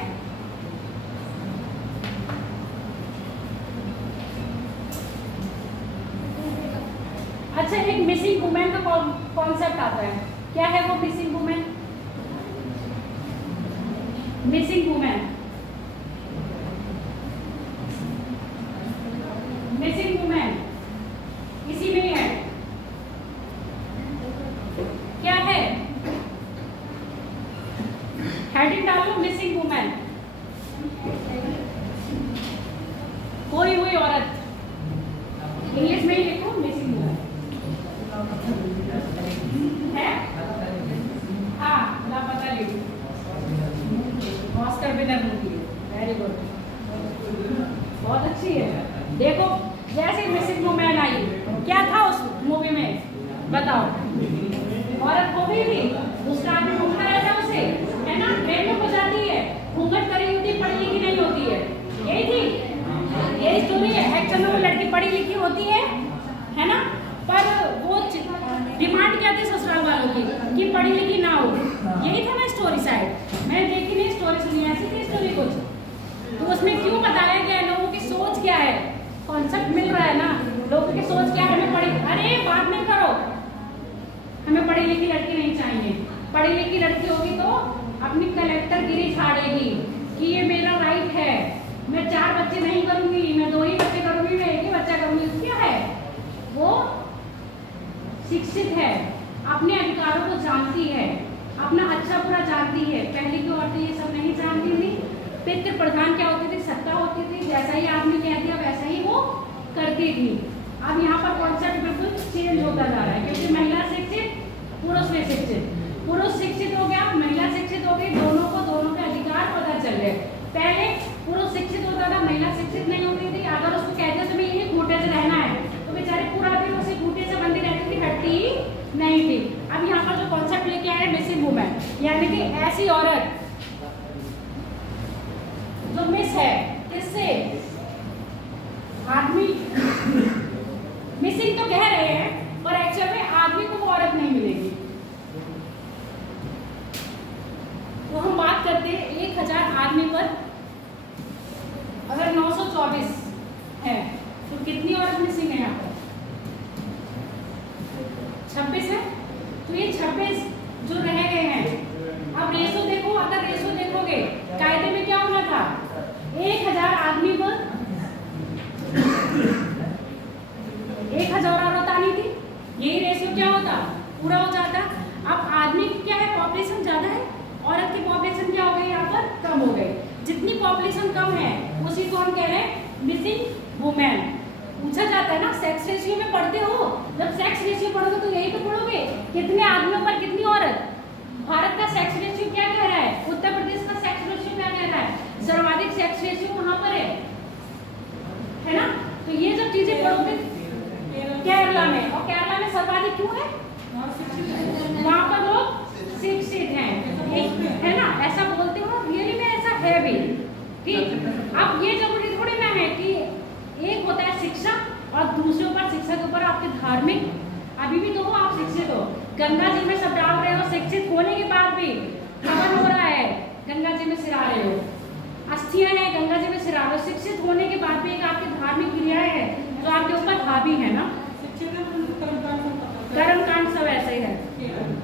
अच्छा एक मिसिंग वुमेन का कॉन्सेप्ट आता है। क्या है वो missing women? Missing women, missing women इसी में ही है। क्या है? हेडिंग डालो मिसिंग वुमेन, खोई हुई औरत। इंग्लिश में ही लिखो मिसिंग वुमेन है। हाँ, लापता लेडी, ऑस्कर विनर मूवी है, वेरी गुड, बहुत अच्छी है। देखो जैसे मिसिंग वुमेन आई, क्या था उस मूवी में बताओ? औरत को भी दूसरा आदमी ढूंढता रहता है उसे, है ना, ट्रेन में हो जाती है, घूंघट करी होती, पढ़ी लिखी नहीं होती है, यही थी, यही स्टोरी है। एक्चुअल में वो लड़की पढ़ी लिखी होती है ना, पर वो डिमांड क्या थी ससुराल वालों की कि पढ़ी लिखी ना हो। यही था ना स्टोरी साइड, मैंने देखी नहीं स्टोरी, सुनी ऐसी थी स्टोरी कुछ। तो उसमें क्यों बताया गया, लोगों की सोच क्या है, कॉन्सेप्ट मिल रहा है ना, लोगों की सोच क्या है। हमें पढ़ी, अरे बात नहीं करो, हमें पढ़ी लिखी लड़की नहीं चाहिए। पढ़ी लिखी लड़की होगी तो अपनी कलेक्टर गिरी छाड़ेगी कि ये मेरा राइट है, मैं 4 बच्चे नहीं करूंगी, मैं 2 ही बच्चे करूंगी, मैं 1 ही बच्चा करूंगी, शिक्षित है, अपने अधिकारों को जानती है, अपना अच्छा बुरा जानती है। पहले की औरतें ये सब नहीं जानती थी। पितृ प्रधान क्या होती थी, सत्ता होती थी, जैसा ही आपने कह दिया वैसा ही वो करती थी। अब यहाँ पर कॉन्सेप्ट बिल्कुल चेंज होता जा रहा है, क्योंकि महिला शिक्षित, पुरुष में शिक्षित, पुरुष शिक्षित हो गया, महिला शिक्षित हो गई, दोनों को दोनों के अधिकार पता चल गए। पहले पुरुष शिक्षित होता था, महिला शिक्षित नहीं होती थी। अगर उसको कहते तुम्हें यही खूंटे से रहना है तो बेचारे पूरा दिन उसी खूंटे से बंधी रहती थी, हटती ही नहीं थी। अब यहाँ पर जो कॉन्सेप्ट लेके आए मिसिंग वुमेन, यानी कि ऐसी औरत जो मिस है, किससे, आदमी, मिसिंग तो कह रहे हैं पर एक्चुअल में आदमी को वो औरत नहीं मिलेगी। तो हम बात करते हैं 1000 आदमी पर अगर 924 है तो कितनी औरत मिसिंग है यहाँ पर, 26 है। तो ये 26 जो रह गए हैं, अब रेशो देखो, अगर रेशो देखोगे कायदे में क्या होना था, 1000 आदमी पर 1000 औरत आनी थी, यही रेशो क्या होता, पूरा हो जाता। अब आदमी की क्या है, पॉपुलेशन ज्यादा है, औरत की पॉपुलेशन क्या हो गई, यहाँ पर कम हो गई। जितनी पॉपुलेशन कम है उसी को हम कह रहे हैं मिसिंग वुमेन। पूछा जाता है ना, सेक्स रेशियो में पढ़ते हो, जब सेक्स रेशियो पढ़ोगे तो यही तो पढ़ोगे, कितने आदमियों पर कितनी औरत। भारत का सेक्स रेशियो क्या कह रहा है, उत्तर प्रदेश का सेक्स रेशियो क्या कह रहा है, सर्वाधिक सेक्स रेशियो वहां पर है ना। तो ये जब चीजें पढ़ोगे केरला में, और केरला में सर्वाधिक क्यों है, वहां पर लोग शिक्षित हैं, है ना, ऐसा बोलते हो, रियली में ऐसा है भी। ठीक, अब ये जरूरी थोड़ी ना है कि एक होता है शिक्षा और दूसरे ऊपर, शिक्षा के ऊपर आपके धार्मिक, अभी भी तो हो आप शिक्षित हो, गंगा जी में सब डाल रहे हो, शिक्षित होने के बाद भी हवन हो रहा है, गंगा जी में सिरा रहे हो, अस्थियां हैं गंगा जी में सिरा रहे हो, शिक्षित होने के बाद भी एक आपकी धार्मिक क्रियाएं है जो आपके ऊपर हावी है ना। कर्मकांड सब ऐसे ही है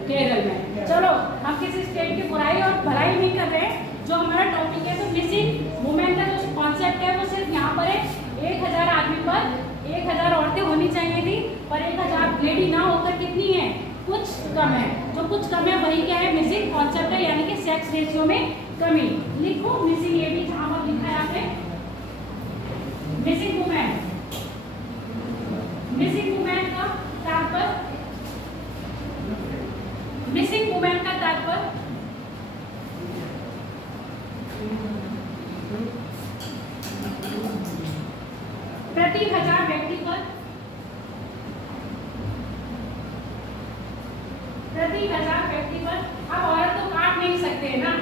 केरल में। चलो हम किसी स्टेट की बुराई और भलाई नहीं कर रहे, जो हमारा टॉपिक है तो मिसिंग वुमेन का जो कॉन्सेप्ट है वो सिर्फ यहाँ पर है 1000 आदमी पर 1000 औरतें होनी चाहिए थी, पर 1000 लेडी ना होकर कितनी है, कुछ कम है। जो कुछ कम है वही क्या है, मिसिंग कॉन्सेप्ट है, यानी कि सेक्स रेशियो में कमी। लिखो मिसिंग, ये भी जहां पर लिखा है आपने मिसिंग वुमेन। मिसिंग वुमेन का तात्पर्य, मिसिंग वुमेन का तात्पर्य प्रति 1000 व्यक्ति पर, प्रति 1000 व्यक्ति पर। अब औरत तो काट नहीं सकते है ना,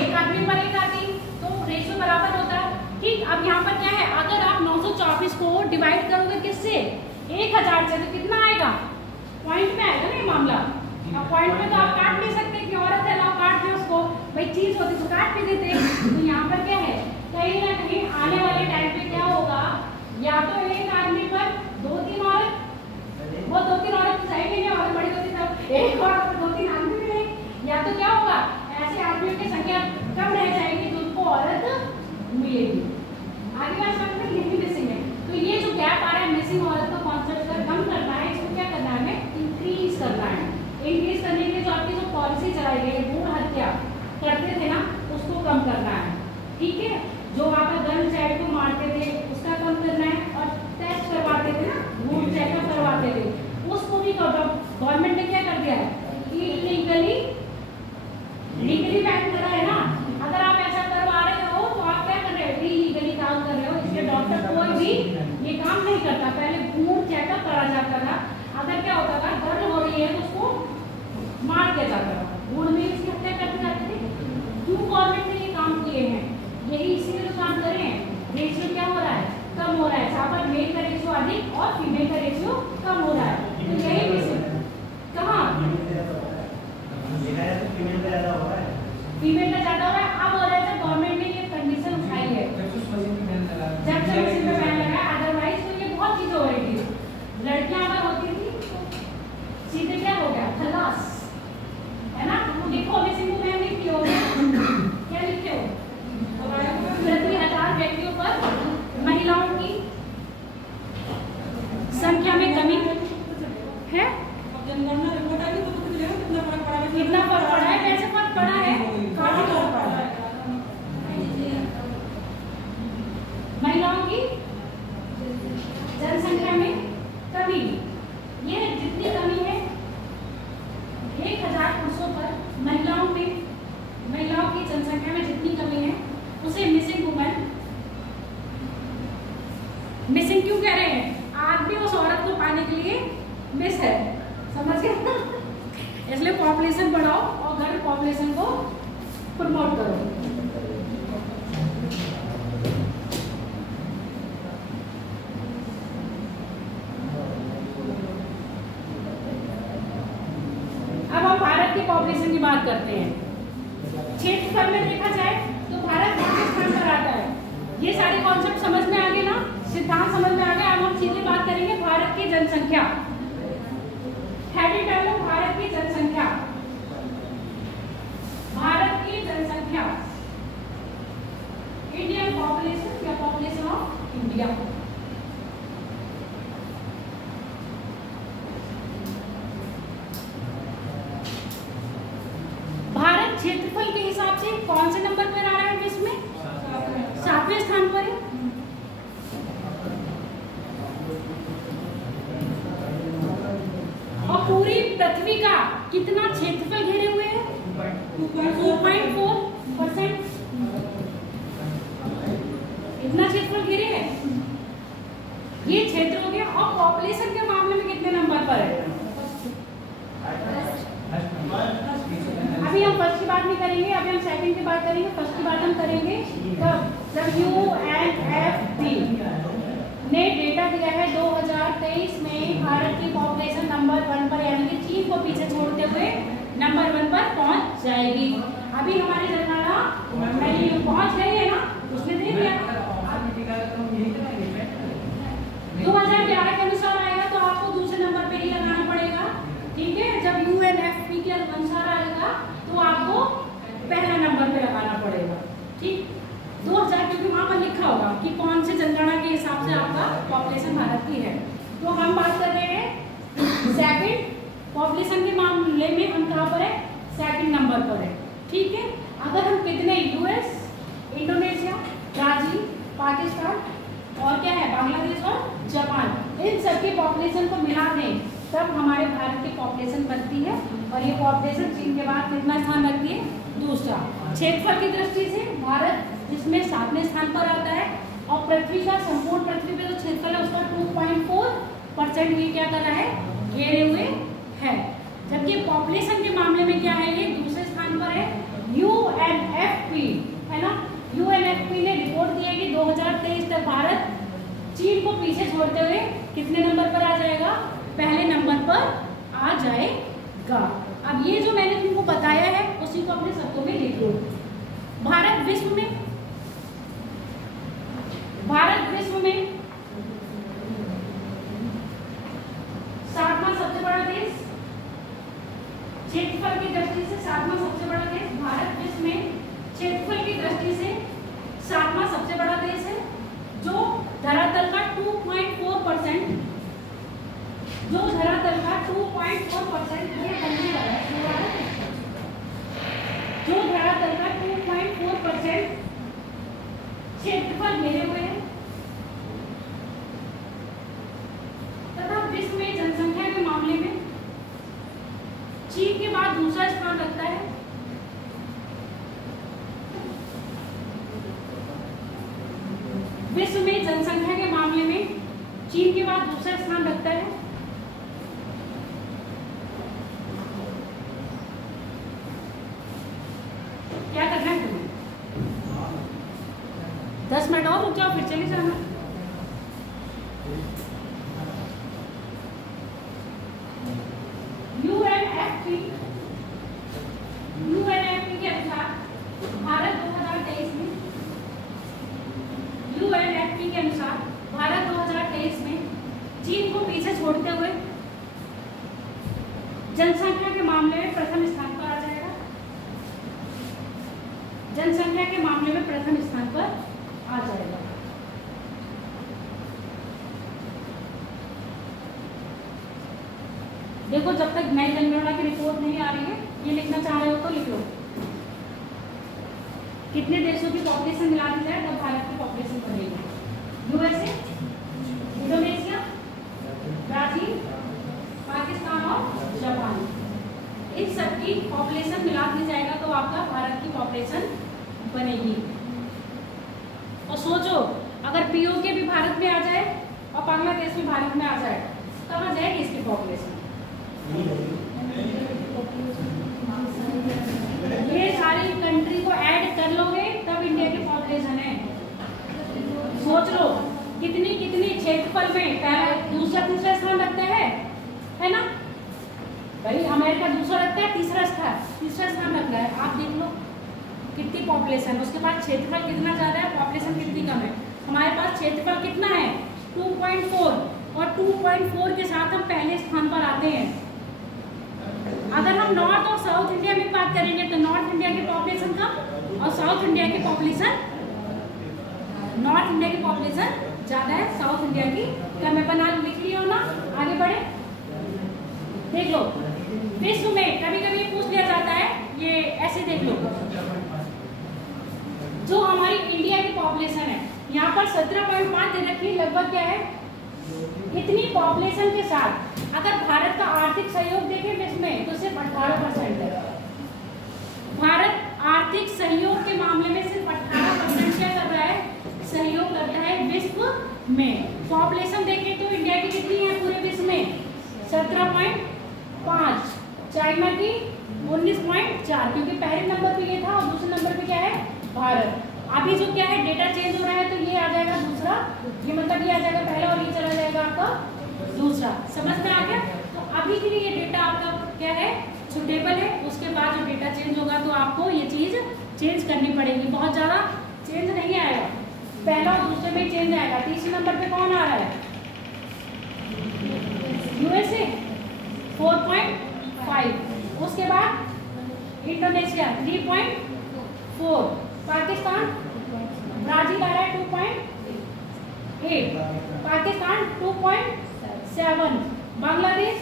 एक आदमी पर एक आदमी, तो रेशियो बराबर होता है। ठीक, अब यहाँ पर क्या है, अगर आप 924 को डिवाइड करोगे किससे, 1000 से, तो कितना आएगा, पॉइंट में आएगा ना ये मामला। अब पॉइंट में तो आप काट नहीं सकते कि औरत है लाओ काट दे उसको, भाई चीज होती तो काट भी देते। तो यहाँ पर क्या है, कहीं ना कहीं आने वाले टाइम पे क्या होगा, या तो एक आदमी पर 2-3 औरत, वो 2-3 औरत सही नहीं है, औरत बड़ी होती तब एक औरत पर 2-3 आदमी मिले, या तो क्या होगा, ऐसे आदमियों की संख्या कम रह जाएगी जिनको औरत मिलेगी। आगे बात समझ में, लिखी मिसिंग है। तो ये जो गैप आ रहा है मिसिंग औरत का कॉन्सेप्ट का कम करना है, इसको क्या करना है, हमें इंक्रीज करना है। इंक्रीज करने के लिए जो आपकी जो पॉलिसी चलाई गई है, भ्रूण हत्या करते थे ना, उसको कम करना है। ठीक है, जो वहाँ पर गर्ल चाइल्ड को मारते थे उसका कम करना है, और टेस्ट करवाते थे ना, भ्रूण चेकअप करवाते थे, उसको भी गवर्नमेंट ने क्या कर दिया है, लीगली बैन करा है ना। अगर आप ऐसा करवा रहे हो तो आप क्या कर रहे हो, इलीगली काम कर रहे हो। इसलिए डॉक्टर कोई भी ये काम नहीं करता, पहले भ्रूण चेकअप करा जाता था। अगर क्या होता था, गर्ल हो रही है तो उसको मार दिया जाता था, भ्रूण में इसकी हत्या कर दी जाती थी। क्यों गवर्नमेंट ने ये काम किए हैं, यही इसीलिए तो काम कर रहे हैं। रेशियो क्या हो रहा है, कम हो रहा है, जहाँ पर मेल का रेशियो अधिक और फीमेल का रेशियो कम हो रहा है। तो यही कहाँ फीमेल का ज्यादा हो रहा है। अब हो रहा है, गवर्नमेंट ने ये कंडीशन उठाई है, जब से मशीन पे बैन लगा, अदरवाइज तो ये बहुत चीजें हो रही थी। लड़कियां अगर होती थी सीधे क्या हो गया, खलास, है ना। लिखो मिसिंग वुमेन लिखी हो, क्या लिखे हो, प्रति 1000 व्यक्तियों पर महिलाओं की संख्या में कमी है। जनसंख्या में कमी, ये जितनी कमी है 1000 पुरुषों पर महिलाओं की जनसंख्या में जितनी कमी है उसे मिसिंग वुमेन, मिसिंग क्यों कह रहे हैं? आदमी उस औरत को पाने के लिए मिस है, समझ गए? इसलिए पॉपुलेशन बढ़ाओ और गर्ल पॉपुलेशन को प्रमोट करो। अब हम भारत की पॉपुलेशन की बात करते हैं। क्षेत्रफल में देखा जाए तो भारत दूसरे स्थान पर आता है। ये सारे कॉन्सेप्ट समझ में आ गए ना, सिद्धांत समझ में आ गया। अब हम सीधे बात करेंगे भारत की जनसंख्या, हेडिटल भारत की जनसंख्या, भारत की जनसंख्या, इंडियन पॉपुलेशन या पॉपुलेशन ऑफ इंडिया। भारत क्षेत्रफल के हिसाब से कौन से नंबर पर आ रहा है विश्व में? 7वें स्थान पर है। और पूरी पृथ्वी का कितना क्षेत्रफल घेरे हुए है? 2.4%। इतना क्षेत्रफल घेरे है, ये क्षेत्र हो गया। और पॉपुलेशन के मामले में कितने नंबर पर है? अभी हम फर्स्ट की बात नहीं करेंगे, अभी हम सेकंड की बात करेंगे। फर्स्ट की बात हम करेंगे जब UNFP ने डेटा दिया है 2023 में भारत की पॉपुलेशन नंबर 1 पर, यानी कि चीन को पीछे छोड़ते हुए नंबर 1 पर पहुंच जाएगी। अभी हमारी जनगणना पहुंच गई है ना, उसने दे दिया 2011 के अनुसार आएगा तो आपको दूसरे नंबर पे ही लगाना पड़ेगा, ठीक है। जब UNFP के अनुसार आएगा तो आपको पहला नंबर पे लगाना पड़ेगा, ठीक। 2000 क्योंकि वहां पर लिखा होगा कि कौन से जनगणना के हिसाब से आपका पॉपुलेशन भारत की है। तो हम बात कर रहे हैं सेकंड पॉपुलेशन के मामले में हम कहाँ पर है? सेकंड नंबर पर है, ठीक है। अगर हम कितने US, इंडोनेशिया, ब्राजील, पाकिस्तान और क्या है बांग्लादेश और जापान, इन सबकी पॉपुलेशन को मिला दें तब हमारे भारत की पॉपुलेशन बनती है। और ये पॉपुलेशन चीन के बाद कितना स्थान रखती है? दूसरा। क्षेत्रफल की दृष्टि से भारत जिसमें 7वें स्थान पर आता है। और पृथ्वी का संपूर्ण पृथ्वी पे जो क्षेत्रफल है उसका 2.4% ये क्या कर रहा है? घेरे हुए है। जबकि पॉपुलेशन के मामले में क्या है? ये दूसरे स्थान पर है। UNFP है ना, UNFP ने रिपोर्ट दिया कि 2023 तक भारत चीन को पीछे छोड़ते हुए कितने नंबर पर आ जाएगा? पहले नंबर पर आ जाएगा। अब ये जो मैंने तुमको बताया है उसी को अपने शब्दों में लिख लो। भारत विश्व में 7वां सबसे बड़ा देश, क्षेत्रफल की दृष्टि से 7वां सबसे बड़ा देश। भारत विश्व में क्षेत्रफल की दृष्टि से 7वां सबसे बड़ा देश है, जो धरातल का 2.4%, जो धरातल का 2.4% ये बनने वाला है, जो धरातल का 2.4% क्षेत्रफल घेरे हुए हैं तथा विश्व में जनसंख्या के मामले में चीन के बाद दूसरा स्थान रखता है। विश्व में जनसंख्या के मामले में चीन के बाद दूसरा स्थान रखता है। क्या करना है तुम्हें? 10 मिनट और रुक जाओ, फिर चले जाना। UNFP के अनुसार भारत 2023 में, UNFP के अनुसार भारत 2023 में चीन को पीछे छोड़ते हुए जनसंख्या के मामले में प्रथम स्थान पर आ जाएगा। जनसंख्या के मामले में प्रथम स्थान पर आ जाएगा। देखो, जब तक नई जनगणना की रिपोर्ट नहीं आ रही है, ये लिखना चाह रहे हो तो लिख लो। कितने देशों की पॉपुलेशन मिला दी जाए तब भारत की पॉपुलेशन बनेगी? USA, इंडोनेशिया, पॉपुलेशन मिला दी जाएगा तो आपका भारत की पॉपुलेशन बनेगी। और सोचो अगर पीओके भी भारत में आ जाए और बांग्लादेश भी भारत में आ जाए तब आ जाएगी इसकी पॉपुलेशन। ये सारी कंट्री को ऐड कर लोगे तब इंडिया की पॉपुलेशन है। सोच लो कितनी कितनी क्षेत्रफल में पहला दूसरा तीसरा स्थान रखता है ना भाई। अमेरिका दूसरा रखता है, तीसरा स्थान रखता है। आप देख लो कितनी पॉपुलेशन, उसके बाद क्षेत्रफल कितना ज्यादा है, पॉपुलेशन कितनी कम है। हमारे पास क्षेत्रफल कितना है 2.4 और 2.4 के साथ हम पहले स्थान पर आते हैं। अगर हम नॉर्थ और साउथ इंडिया में बात करेंगे तो नॉर्थ इंडिया की पॉपुलेशन कम और साउथ इंडिया की पॉपुलेशन नॉर्थ इंडिया की पॉपुलेशन ज्यादा है, साउथ इंडिया की कम है। बना लिख लियो ना, आगे बढ़े। देख लो विश्व में कभी कभी पूछ लिया जाता है, ये ऐसे देख लो जो हमारी इंडिया की पॉपुलेशन है यहाँ पर 17.5 दे रखी, लगभग क्या है इतनी पॉपुलेशन के साथ अगर भारत का आर्थिक सहयोग देखें विश्व में तो सिर्फ 18% है। भारत आर्थिक सहयोग के मामले में सिर्फ 18% क्या कर रहा है, सहयोग करता है विश्व में। पॉपुलेशन देखें तो इंडिया की कितनी है पूरे विश्व में 17.5, चाइना की 19.4, क्योंकि पहले नंबर पे ये था और दूसरे नंबर पे क्या है भारत। अभी जो क्या है डेटा चेंज हो रहा है तो ये आ जाएगा दूसरा, ये मतलब ये आ जाएगा पहला और ये चला जाएगा आपका दूसरा। समझ में आ गया? तो अभी के लिए ये डेटा आपका क्या है सुटेबल है। उसके बाद जो डेटा चेंज होगा तो आपको ये चीज चेंज करनी पड़ेगी। बहुत ज्यादा चेंज नहीं आएगा, पहला और दूसरे में चेंज आएगा। तीसरे नंबर पे कौन आ रहा है यूएसए 4.5, उसके बाद इंडोनेशिया 3.4, पाकिस्तान ब्राजील आ रहा है 2.8, पाकिस्तान 2.7, बांग्लादेश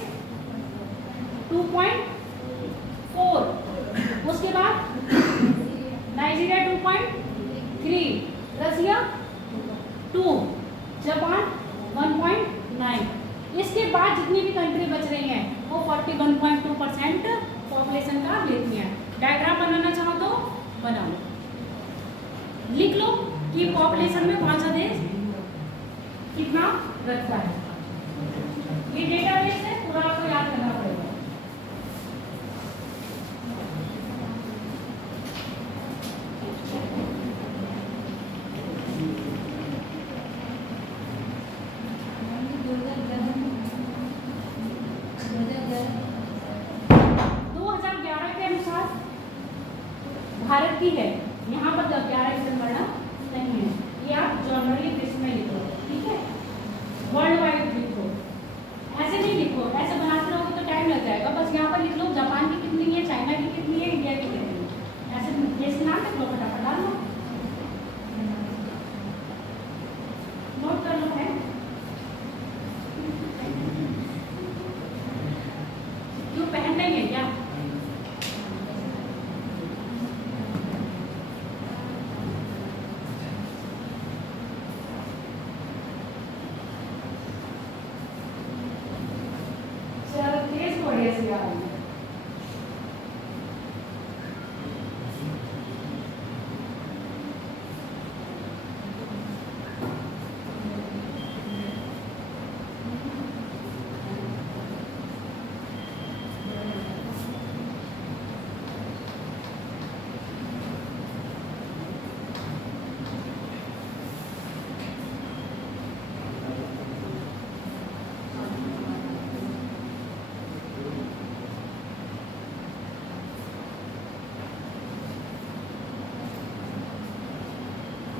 2.4, उसके बाद नाइजीरिया 2.3, रसिया 2, जापान 1.9। इसके बाद जितनी भी कंट्री बच रही हैं वो 41.2% पॉपुलेशन का लेती हैं। डायग्राम बनाना चाहो तो बना लो, लिख लो कि पॉपुलेशन में कौन सा देश कितना रखता है। ये डेटाबेस है, पूरा आपको याद करना पड़ेगा। भारत की है, यहाँ पर 11 की जनगणना नहीं है, ये आप जनरली बेस में लिखो, ठीक है। वर्ल्ड वाइड लिखो, ऐसे नहीं लिखो, ऐसे बनाते रहोगे तो टाइम लग जाएगा। बस यहाँ पर लिख लो जापान की कितनी है, चाइना की कितनी है, इंडिया की कितनी है, ऐसे देश नाम लिख लो, फटाफट डाल लो, नोट कर लो। है क्यों पहन लेंगे क्या?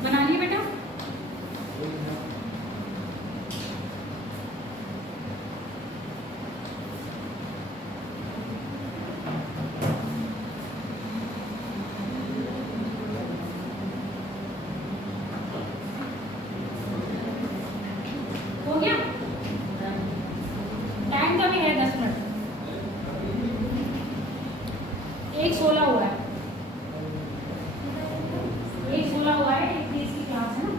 बना लिए बेटा? हो गया? टाइम का भी है 10 मिनट। 1:16 हुआ है, 1:16 हुआ है, 30 की क्लास है ना,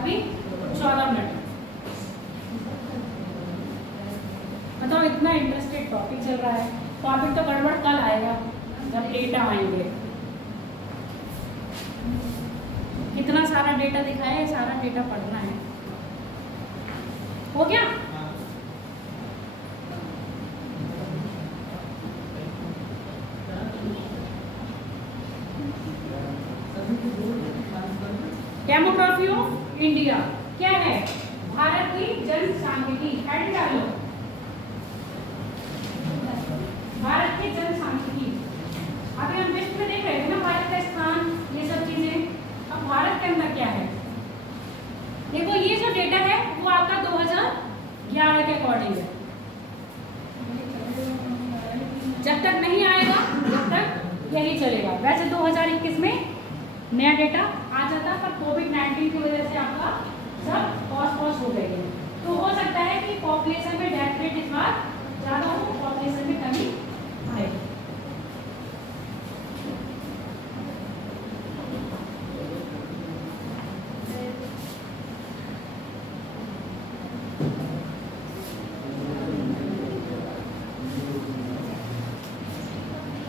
अभी 14 मिनट। बताओ इतना इंटरेस्टेड टॉपिक चल रहा है, टॉपिक तो गड़बड़ कल आएगा। जब डेटा आएंगे। कितना सारा डेटा दिखाया है, सारा डेटा पढ़ना है। हो गया? डेमोग्राफी ऑफ इंडिया क्या है? भारत की जनसांख्यिकी। हेड डालो, भारत की जनसांख्यिकी। अभी हम विश्व में देख रहे थे ना, भारत का स्थान, ये सब चीजें। अब भारत के अंदर क्या है? देखो ये जो डेटा है वो आपका 2011 के अकॉर्डिंग है। जब तक नहीं आएगा जब तक यही चलेगा। वैसे 2021 में नया डेटा आ जाता, पर कोविड-19 की वजह से आपका सब पॉज हो गई है। तो हो सकता है कि पॉपुलेशन में डेथ रेट इस बार ज़्यादा हो, पॉपुलेशन में कमी आए।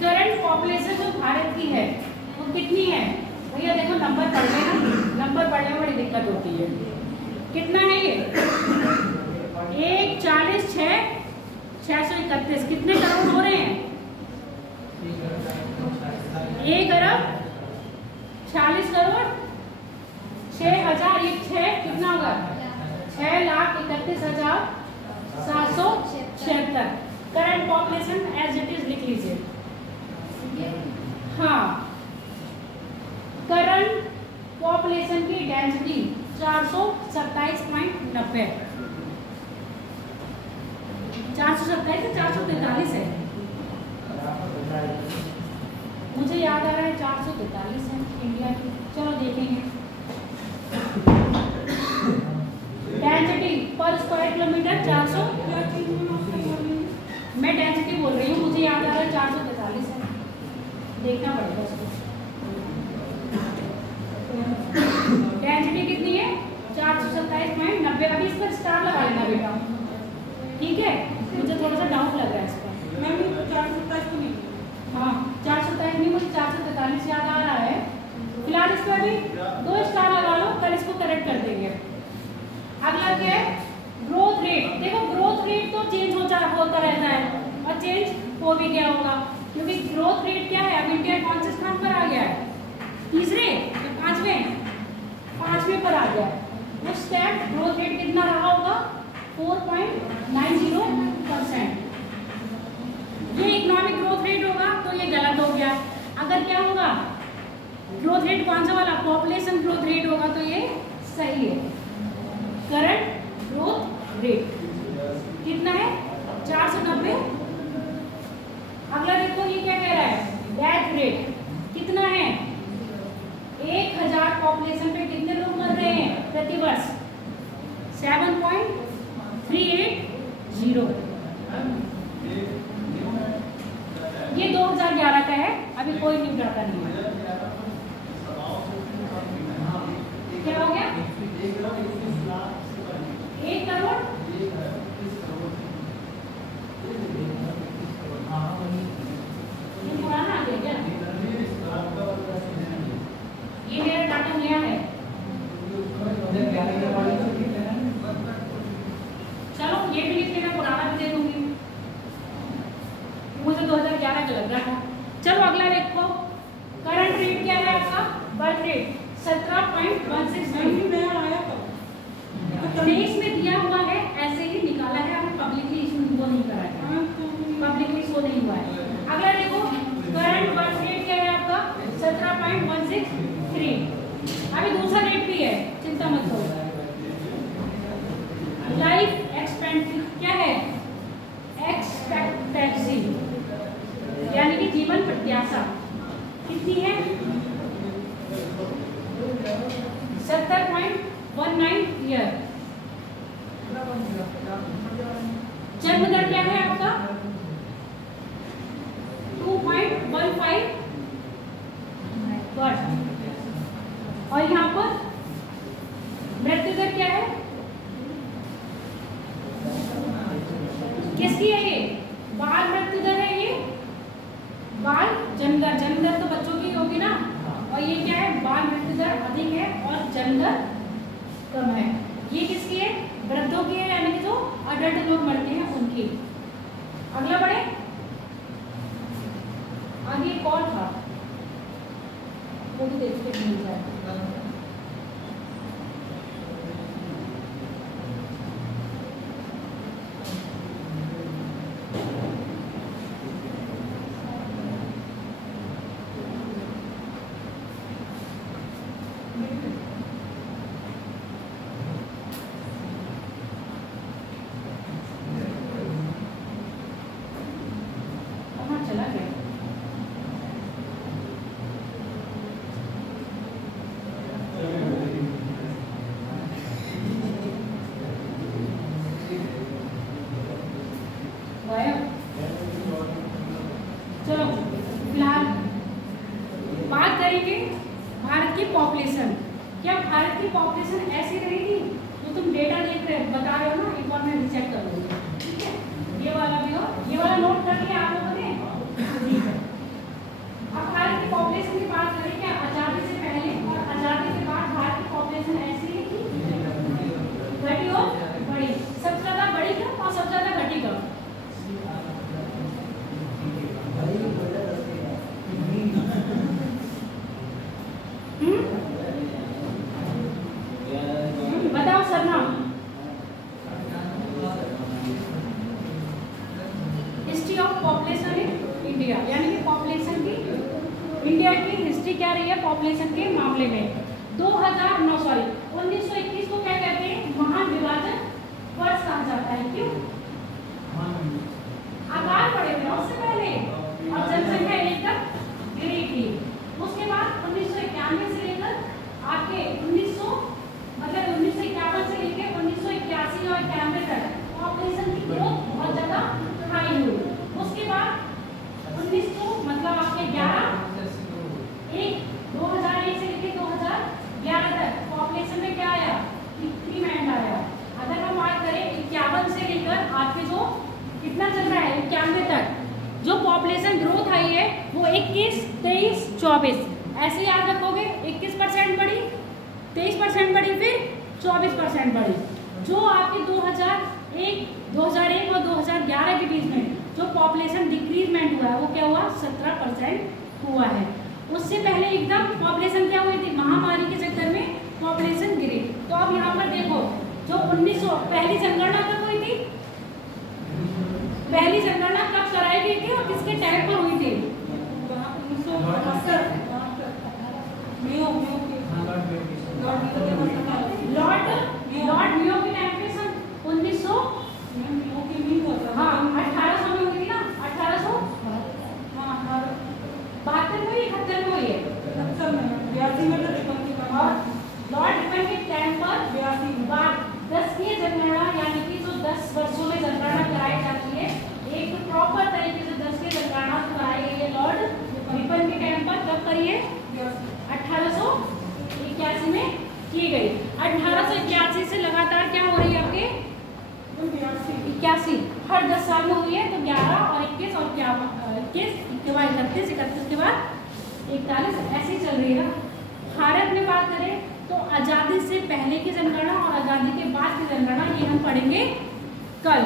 करंट पॉपुलेशन जो भारत की है वो कितनी है? भैया देखो नंबर पढ़ लेना, नंबर पढ़ने में बड़ी दिक्कत होती है। कितना है ये? 1,40,6,631। कितने करोड़ हो रहे हैं? 1 अरब 40 करोड़ 6,000। ये 6 कितना होगा? 6,31,776। Current population as it is लिख लीजिए। हाँ, करंट पॉपुलेशन की डेंसिटी 427.90। 427 से 443 है। मुझे याद आ रहा है 443 है इंडिया की। चलो देखेंगे। डेंसिटी पर स्क्वायर किलोमीटर 400। मैं डेंसिटी बोल रही हूँ, मुझे याद आ रहा है 443 है। देखना पड़ेगा उसको। डेंसिटी कितनी है? 427.90। अभी इस पर स्टार लगा लेना बेटा, ठीक है? मुझे थोड़ा सा डाउट लग रहा है इस पर। मैं भी 427 को नहीं। हाँ 427 नहीं, मुझे 443 याद आ रहा है। फिलहाल इस पर भी 2 स्टार लगा लो, कल इसको करेक्ट कर देंगे। अगला क्या है? Growth rate. देखो ग्रोथ रेट तो चेंज होता रहता है, और चेंज हो भी गया होगा, क्योंकि ग्रोथ रेट क्या है? अब इंडिया कौन से स्थान पर आ गया है? तीसरे या पांचवें पर आ गया है। उस टाइम ग्रोथ रेट कितना रहा होगा? 4.90%। ये इकोनॉमिक ग्रोथ रेट होगा तो ये गलत हो गया। अगर क्या होगा? ग्रोथ रेट कौन सा वाला? पॉपुलेशन ग्रोथ रेट होगा तो ये सही है। करंट ग्रोथ रेट कितना है? 490। अगला देखो ये क्या कह रहा है? डेथ रेट कितना है? 1000 पॉपुलेशन पे कितने लोग मर रहे हैं प्रति वर्ष? 7.380। ये 2011 का है, अभी कोई न्यू डाटा नहीं है। क्या हो गया? 1 करोड़। ये पुराना आ गया क्या? ये मेरा डाटा नया है। चलो ये भी लिख लेना, पुराना भी दे दूंगी, मुझे 2011 का लग रहा था। चलो अगला देखो। करंट रेट क्या है आपका? Birth rate 17.16। नया आया कब? देश में दिया हुआ है, ऐसे ही निकाला है, हमें पब्लिकली इशू वो नहीं करा है, पब्लिकली शो नहीं हुआ है। अगला देखो करंट बर्थ रेट क्या है आपका? 17.163। अभी दूसरा रेट भी है, चिंता मत करो। लाइफ एक्सपेक्टेंसी क्या है? एक्सपेक्टेंसी यानी कि जीवन प्रत्याशा कितनी है? 70.19 ईयर। जन्म दर क्या है आपका? 2.15 वर्ष। और यहाँ पर मृत्यु दर क्या है? किसकी है ये? बाल मृत्यु दर है ये, बाल जन्म दर तो बच्चों की होगी ना, और ये क्या है, बाल मृत्यु दर अधिक है और जन्म दर कम है। ये किसकी है, वृद्धों की है, यानी कि जो अडल्ट लोग मरते हैं उनकी। अगला बढ़े, आगे एक और था वो भी देखते मिल जाए। चला गया, चलो फिलहाल बात करेंगे भारत की पॉपुलेशन। क्या भारत की पॉपुलेशन ऐसी रहेगी जो तुम डेटा देख रहे बता रहे हो ना, एक बार मैं रिचेक कर लूँगी, ठीक है। ये वाला भी हो, ये वाला नोट कर लिया आप लोगों ने, ठीक है। अब भारत की पॉपुलेशन की बात करें, क्या आजादी से पहले और आजादी के बाद भारत की पॉपुलेशन ऐसी है कि घटी और बढ़ी, सबसे ज्यादा बढ़ी कब और सबसे ज्यादा घटी कब? बताओ Sarna. History of population in India, यानी कि पॉपुलेशन की, इंडिया की हिस्ट्री क्या रही है पॉपुलेशन के मामले में। 1921 को क्या कहते हैं, महान विभाजन वर्ष कहा जाता है। क्यों? आकार बढ़े थे उससे पहले और जनसंख्या एकदम गिरी थी। उसके बाद 1991 से लेकर आपके 1951 से लेकर 1981 और 91 तक पॉपुलेशन की ग्रोथ बहुत ज्यादा हाई हुई। उसके बाद 1900 मतलब आपके 2001 से लेकर 2011 तक पॉपुलेशन में क्या आया, इंक्रीमेंट आया। अगर हम बात करें 51 से लेकर आपके जो कितना चल रहा है 91 तक, जो पॉपुलेशन ग्रोथ आई है वो 21, 23, 24 ऐसे याद रखोगे। 21% बढ़ी, 23% बढ़ी, फिर 24% बढ़ी। जो आपके 2001 और 2011 के बीच में जो पॉपुलेशन डिक्रीजमेंट हुआ है वो क्या हुआ, 17% हुआ है। उससे पहले एकदम पॉपुलेशन क्या हुई थी, महामारी के चक्कर में पॉपुलेशन गिरी। तो अब यहाँ पर देखो, जो 1900 पहली जनगणना कब हुई थी, पहली जनगणना कब कराई गई थी और किसके टाइम पर हुई थी? लॉर्ड मियो के टाइम पे सन 1900 1800 में हुई थी ना, 1872 में 71 में हुई है। लॉर्ड रिपन के टाइम पर 10वीं जनगणना, यानी कि जो 10 वर्षों में जनगणना कराई जाती है, एक प्रॉपर तरीके से 10 की जनगणना कराई गई है लॉर्ड रिपन के टाइम पर। कब करी है? 1881 में की गई। 1881 से लगातार क्या हो रही है आपके 81, हर 10 साल में हुई है। तो 11 और 21 और 21 के बाद 31, 31 के बाद 41 ऐसी चल रही है। भारत में बात करें तो आज़ादी से पहले की जनगणना और आज़ादी के बाद की जनगणना ये हम पढ़ेंगे कल।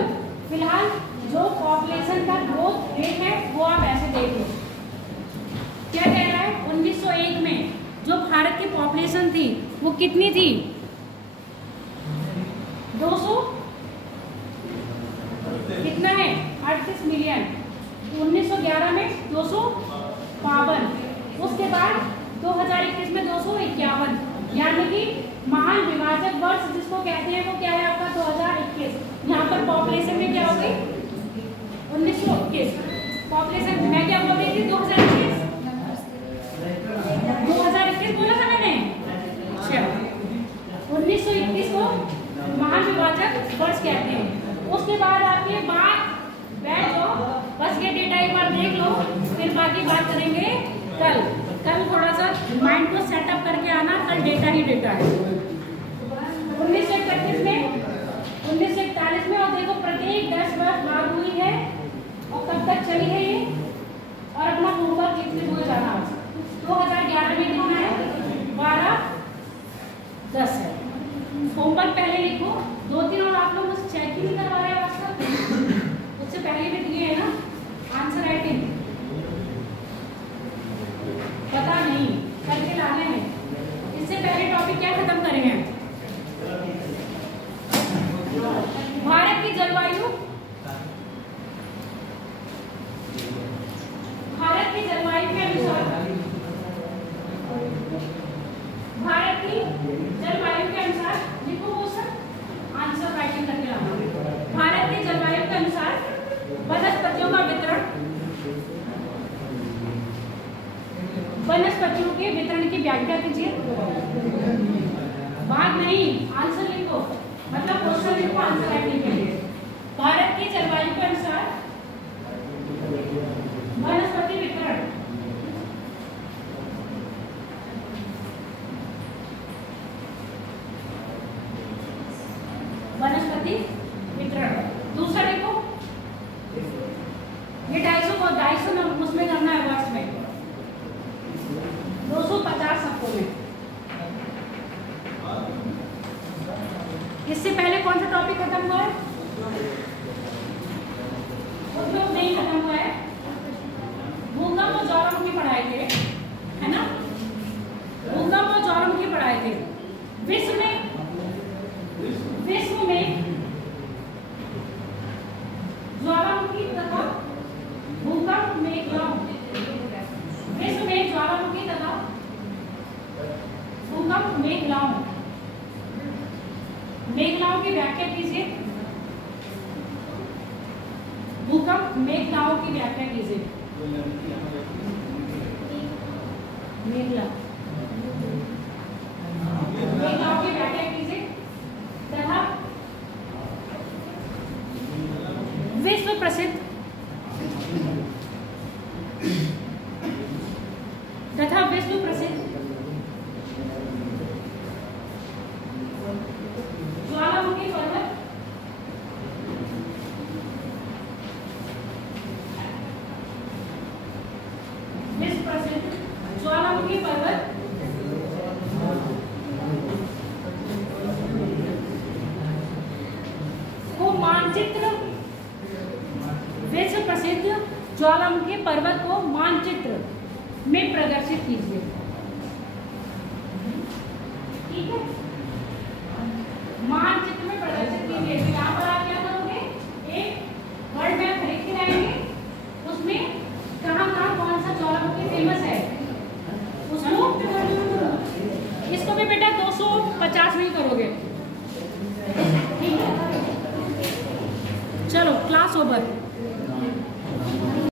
फिलहाल जो पॉपुलेशन का ग्रोथ रेट है वो आप ऐसे देख लो। क्या कह रहा है, 1901 में जो भारत की पॉपुलेशन थी वो कितनी थी, 200 कितना है 38 मिलियन। 1911 में 252, उसके बाद 2021 में 251, यानी कि महान विभाजक वर्ष जिसको कहते हैं वो क्या है आपका 2021। यहाँ पर पॉपुलेशन में क्या हो गई 1921, पॉपुलेशन मैं क्या बोल रही थी 2021 बोला था मैंने। अच्छा, 1921 को महान विभाजक वर्ष कहते हैं। उसके बाद आपके बैठ जाओ, बस ये डेटा एक बार देख लो, फिर बाकी बात करेंगे कल। कल थोड़ा सा माइंड को सेटअप करके आना, कल डेटा ही डेटा है। 1931 में, 1941 में, और देखो प्रत्येक 10 वर्ष बाद हुई है और कब तक चली है ये, और अपना होमवर्क लिखते हुए जलवायु के अनुसार लिखो वो सब आंसर राइटिंग करके लाना। भारत के जलवायु के अनुसार वनस्पतियों का वितरण, वनस्पतियों के वितरण की व्याख्या कीजिए। भाग नहीं, आंसर लिखो, मतलब क्वेश्चन लिखो आंसर राइटिंग के लिए। भारत के जलवायु के अनुसार वनस्पति वितरण, वनस्पति वितरण। दूसरा देखो, ये 250 उसमें करना है, वर्ष में 250 सबको में। इससे पहले कौन सा टॉपिक खत्म हुआ है? उपयोग नहीं खत्म हुआ है। भूकंप और ज्वालामुखी पढ़ाए थे, है ना? भूकंप और ज्वालामुखी पढ़ाए थे। विश्व में ज्वालामुखी तथा भूकंप मेघलाओं, विश्व में ज्वालामुखी तथा भूकंप मेघलाओं की व्याख्या कीजिए। भूकंप मेघलाओं की व्याख्या कीजिए। मेघलाओं की व्याख्या कीजिए तथा विश्व प्रसिद्ध ज्वालामुखी पर्वत, विश्व प्रसिद्ध ज्वालामुखी पर्वत को मानचित्र, विश्व प्रसिद्ध ज्वालामुखी पर्वत को मानचित्र में प्रदर्शित कीजिए। ठीक है, मानचित्र में प्रदर्शित कीजिए। यहाँ पर आप क्या करोगे, एक वर्ल्ड मैप खरीद के लाएंगे, उसमें कहाँ कहाँ कौन सा ज्वालामुखी फेमस है उसको, इसको भी बेटा 250 में ही करोगे। ठीक है, चलो क्लास ओवर।